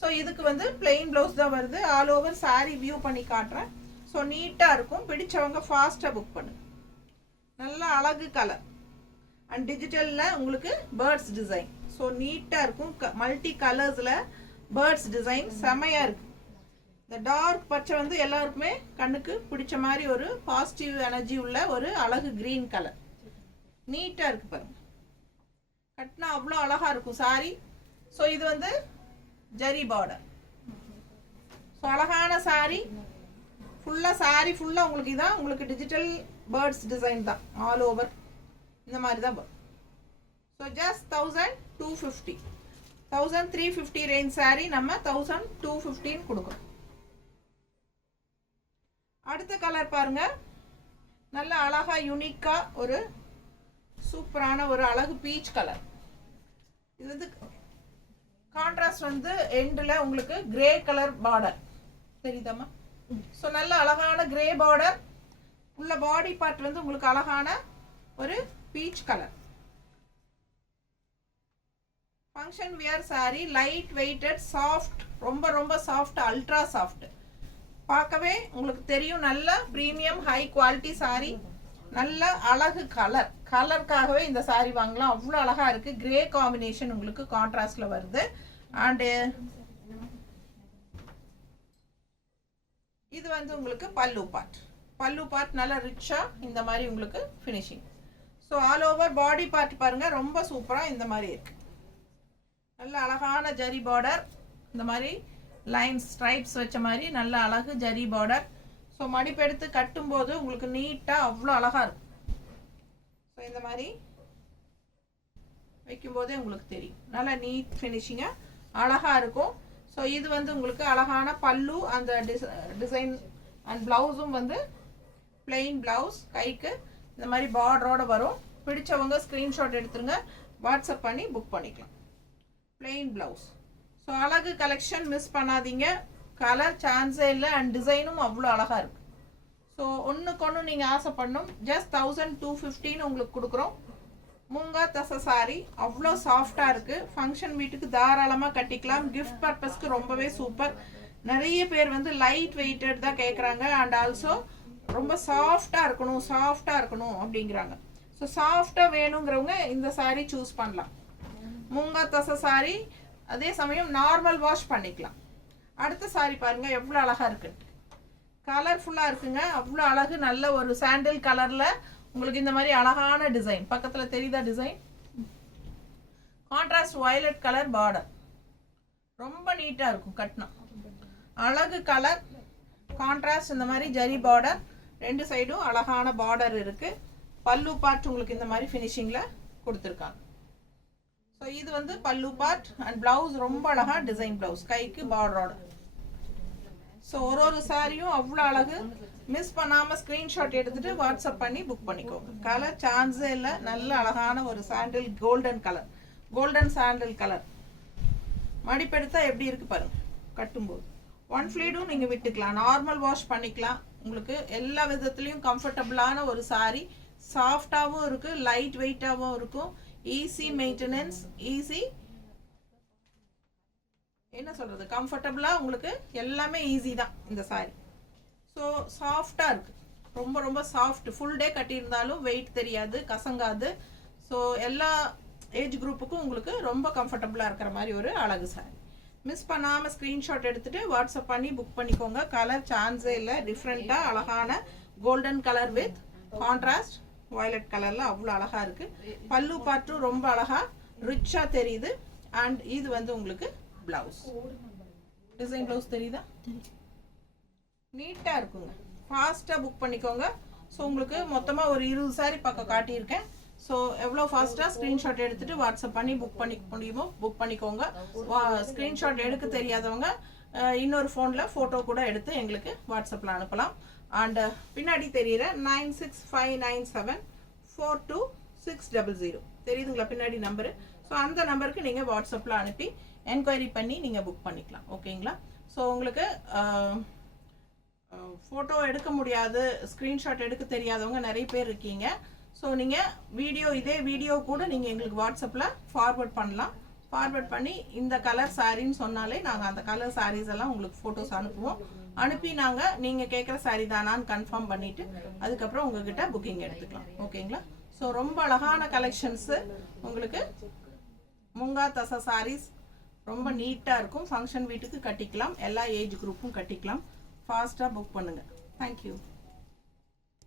ஸோ இதுக்கு வந்து பிளெயின் ப்ளவுஸ் தான் வருது. ஆல் ஓவர் சாரி வியூ பண்ணி காட்டுறேன். ஸோ நீட்டாக இருக்கும். பிடிச்சவங்க ஃபாஸ்ட்டாக புக் பண்ணுங்க. நல்ல அழகு கலர் அண்ட் டிஜிட்டலில் உங்களுக்கு பேர்ட்ஸ் டிசைன். ஸோ நீட்டாக இருக்கும். மல்டி கலர்ஸில் பேர்ட்ஸ் டிசைன் செமையாக இருக்குது. இந்த டார்க் பச்சை வந்து எல்லாருக்குமே கண்ணுக்கு பிடிச்ச மாதிரி ஒரு பாசிட்டிவ் எனர்ஜி உள்ள ஒரு அழகு கிரீன் கலர். நீட்டாக இருக்குது பாருங்க. கட்டினா அவ்வளோ அழகாக இருக்கும் சாரி. ஸோ இது வந்து ஜரி பார்டர். ஸோ அழகான சாரி ஃபுல்லாக, சாரி ஃபுல்லாக உங்களுக்கு இதான் உங்களுக்கு டிஜிட்டல் பேர்ட்ஸ் டிசைன் தான் ஆல் ஓவர். இந்த மாதிரி தான் வரும். ஸோ ஜஸ்ட் 1250, 1350 ரேஞ்ச் சாரி நம்ம 1215 கொடுக்குறோம். அடுத்த கலர் பாருங்க, நல்ல அழகா யூனிக்கா ஒரு சூப்பரான ஒரு அழகு பீச் கலர். இது வந்து கான்ட்ராஸ்ட் வந்து எண்டில் உங்களுக்கு கிரே கலர் பார்டர் தெரியுதாம்மா? ஸோ நல்ல அழகான கிரே பார்டர், உள்ள பாடி பார்ட் வந்து உங்களுக்கு அழகான ஒரு peach colour. Function wear saree, light weighted, soft, ரொம்ப ரொம்ப சாஃப்ட், அல்ட்ரா சாஃப்ட். பார்க்கவே உங்களுக்கு தெரியும் நல்ல ப்ரீமியம் ஹை குவாலிட்டி சாரி. நல்ல அழகு கலர், கலருக்காகவே இந்த சாரி வாங்கலாம். அவ்வளோ அழகா இருக்கு. கிரே காம்பினேஷன் உங்களுக்கு கான்ட்ராஸ்ட்ல வருது. அண்டு இது வந்து உங்களுக்கு பல்லு பார்ட். பல்லு பார்ட் நல்ல ரிச்சா இந்த மாதிரி உங்களுக்கு finishing. So all over body part பாருங்க, ரொம்ப சூப்பரா இந்த மாதிரி இருக்கு. நல்ல அழகான ஜரி பார்டர், இந்த மாதிரி லைன்ஸ் ஸ்ட்ரைப்ஸ் வச்ச மாதிரி நல்ல அழகு ஜரி பார்டர். ஸோ மடிப்பெடுத்து கட்டும்போது உங்களுக்கு நீட்டாக அவ்வளோ அழகா இருக்கும். ஸோ இந்த மாதிரி வைக்கும்போதே உங்களுக்கு தெரியும் நல்லா நீட் ஃபினிஷிங்காக அழகாக இருக்கும். ஸோ இது வந்து உங்களுக்கு அழகான பல்லு, அந்த டிசைன் அண்ட் ப்ளவுஸும் வந்து பிளெயின் ப்ளவுஸ், கைக்கு இந்த மாதிரி பார்டரோடு வரும். பிடிச்சவங்க ஸ்க்ரீன்ஷாட் எடுத்துருங்க, வாட்ஸ்அப் பண்ணி புக் பண்ணிக்கலாம். Plain blouse. ஸோ அழகு கலெக்ஷன் மிஸ் பண்ணாதீங்க. கலர் சான்ஸே இல்லை அண்ட் டிசைனும் அவ்வளோ அழகாக இருக்குது. ஸோ ஒன்றுக்கு ஒன்று நீங்கள் ஆசைப்படணும். ஜஸ்ட் 1250 உங்களுக்கு கொடுக்குறோம். மூங்கா தசை சாரி அவ்வளோ சாஃப்டாக இருக்குது. ஃபங்க்ஷன் வீட்டுக்கு தாராளமாக கட்டிக்கலாம். கிஃப்ட் பர்பஸ்க்கு ரொம்பவே சூப்பர். நிறைய பேர் வந்து லைட் வெயிட்டட் தான் கேட்குறாங்க அண்ட் ஆல்சோ ரொம்ப சாஃப்டாக இருக்கணும் அப்படிங்கிறாங்க. ஸோ சாஃப்டாக வேணுங்கிறவங்க இந்த சாரீ சூஸ் பண்ணலாம். மூங்கா தசை சாரி, அதே சமயம் நார்மல் வாஷ் பண்ணிக்கலாம். அடுத்த சாரி பாருங்க எவ்வளோ அழகா இருக்கு, கலர்ஃபுல்லாக இருக்குங்க. அவ்வளோ அழகு. நல்ல ஒரு சாண்டில் கலர்ல உங்களுக்கு இந்த மாதிரி அழகான டிசைன். பக்கத்தில் தெரியுதா design? Contrast violet colour border, ரொம்ப நீட்டாக இருக்கும் கட்டினா. அழகு கலர் கான்ட்ராஸ்ட் இந்த மாதிரி ஜரி பார்டர், ரெண்டு சைடும் அழகான பார்டர் இருக்கு. பல்லு பார்ட் உங்களுக்கு இந்த மாதிரி ஃபினிஷிங்கில் கொடுத்துருக்காங்க. ஸோ இது வந்து பல்லு பார்ட் அண்ட் பிளவுஸ் ரொம்ப அழகா டிசைன் பிளவுஸ், கைக்கு பார்டரோட. ஸோ ஒரு சாரியும் அவ்வளோ அழகு. மிஸ் பண்ணாமல் ஸ்க்ரீன்ஷாட் எடுத்துட்டு வாட்ஸ்அப் பண்ணி புக் பண்ணிக்கோங்க. கலர் சான்ஸே இல்லை. நல்ல அழகான ஒரு sandal golden colour, golden sandal colour. மடிப்பெடுத்தா எப்படி இருக்கு பாருங்க கட்டும்போது. ஒன் ஃப்ளீடும் நீங்கள் விட்டுக்கலாம், நார்மல் வாஷ் பண்ணிக்கலாம். உங்களுக்கு எல்லா விதத்துலேயும் கம்ஃபர்டபுளான ஒரு சாரி. சாஃப்டாகவும் இருக்கு, லைட் வெயிட்டாகவும் இருக்கும். ஈஸி மெயின்டெனன்ஸ், ஈஸி என்ன சொல்றது, கம்ஃபர்டபுளா உங்களுக்கு எல்லாமே ஈஸி தான் இந்த சாரி. ஸோ சாஃப்டா இருக்கு, ரொம்ப ரொம்ப சாஃப்ட். ஃபுல் டே கட்டியிருந்தாலும் வெயிட் தெரியாது, கசங்காது. ஸோ எல்லா ஏஜ் குரூப்புக்கும் உங்களுக்கு ரொம்ப கம்ஃபர்டபுளா இருக்கிற மாதிரி ஒரு அழகு சாரி. மிஸ் பண்ணாம ஸ்கிரீன்ஷாட் எடுத்துட்டு வாட்ஸ்அப் பண்ணி புக் பண்ணிக்கோங்க. கலர் சான்ஸே இல்லை. டிஃப்ரெண்டா அழகான golden colour with contrast violet கலர்ல அவ்வளோ அழகா இருக்கு. பல்லு பார்ட்டும் ரொம்ப அழகா ரிச்சா தெரியுது. அண்ட் இது வந்து உங்களுக்கு பிளவுஸ், டிசைன் பிளவுஸ் தெரியுதா? நீட்டா இருக்குங்க. ஃபாஸ்டா புக் பண்ணிக்கோங்க. ஸோ உங்களுக்கு மொத்தமாக ஒரு 20 சாரி பக்கம் காட்டியிருக்கேன். ஸோ எவ்வளோ ஃபாஸ்ட்டாக ஸ்க்ரீன்ஷாட் எடுத்துட்டு வாட்ஸ்அப் பண்ணி புக் பண்ணிக்க முடியுமோ புக் பண்ணிக்கோங்க. ஸ்க்ரீன்ஷாட் எடுக்க தெரியாதவங்க இன்னொரு ஃபோனில் ஃபோட்டோ கூட எடுத்து எங்களுக்கு வாட்ஸ்அப்பில் அனுப்பலாம். அண்ட் பின்னாடி தெரியுற 9659742600 தெரியுதுங்களா பின்னாடி நம்பரு? ஸோ அந்த நம்பருக்கு நீங்கள் வாட்ஸ்அப்பில் அனுப்பி என்கொயரி பண்ணி நீங்கள் புக் பண்ணிக்கலாம். ஓகேங்களா? ஸோ உங்களுக்கு ஃபோட்டோ எடுக்க முடியாது, ஸ்க்ரீன்ஷாட் எடுக்க தெரியாதவங்க நிறைய பேர் இருக்கீங்க. ஸோ நீங்கள் இதே வீடியோ கூட நீங்கள் எங்களுக்கு வாட்ஸ்அப்பில் ஃபார்வர்ட் பண்ணலாம். ஃபார்வர்ட் பண்ணி இந்த கலர் சாரின்னு சொன்னாலே நாங்கள் அந்த கலர் சாரீஸ் எல்லாம் உங்களுக்கு ஃபோட்டோஸ் அனுப்புவோம். அனுப்பி நீங்கள் கேட்குற சாரீ தானான்னு கன்ஃபார்ம் பண்ணிவிட்டு அதுக்கப்புறம் உங்ககிட்ட புக்கிங் எடுத்துக்கலாம். ஓகேங்களா? ஸோ ரொம்ப அழகான கலெக்ஷன்ஸு உங்களுக்கு மூங்கா தசை சாரீஸ் ரொம்ப நீட்டாக இருக்கும். ஃபங்க்ஷன் வீட்டுக்கு கட்டிக்கலாம், எல்லா ஏஜ் குரூப்பும் கட்டிக்கலாம். ஃபாஸ்ட்டாக புக் பண்ணுங்கள். தேங்க்யூ.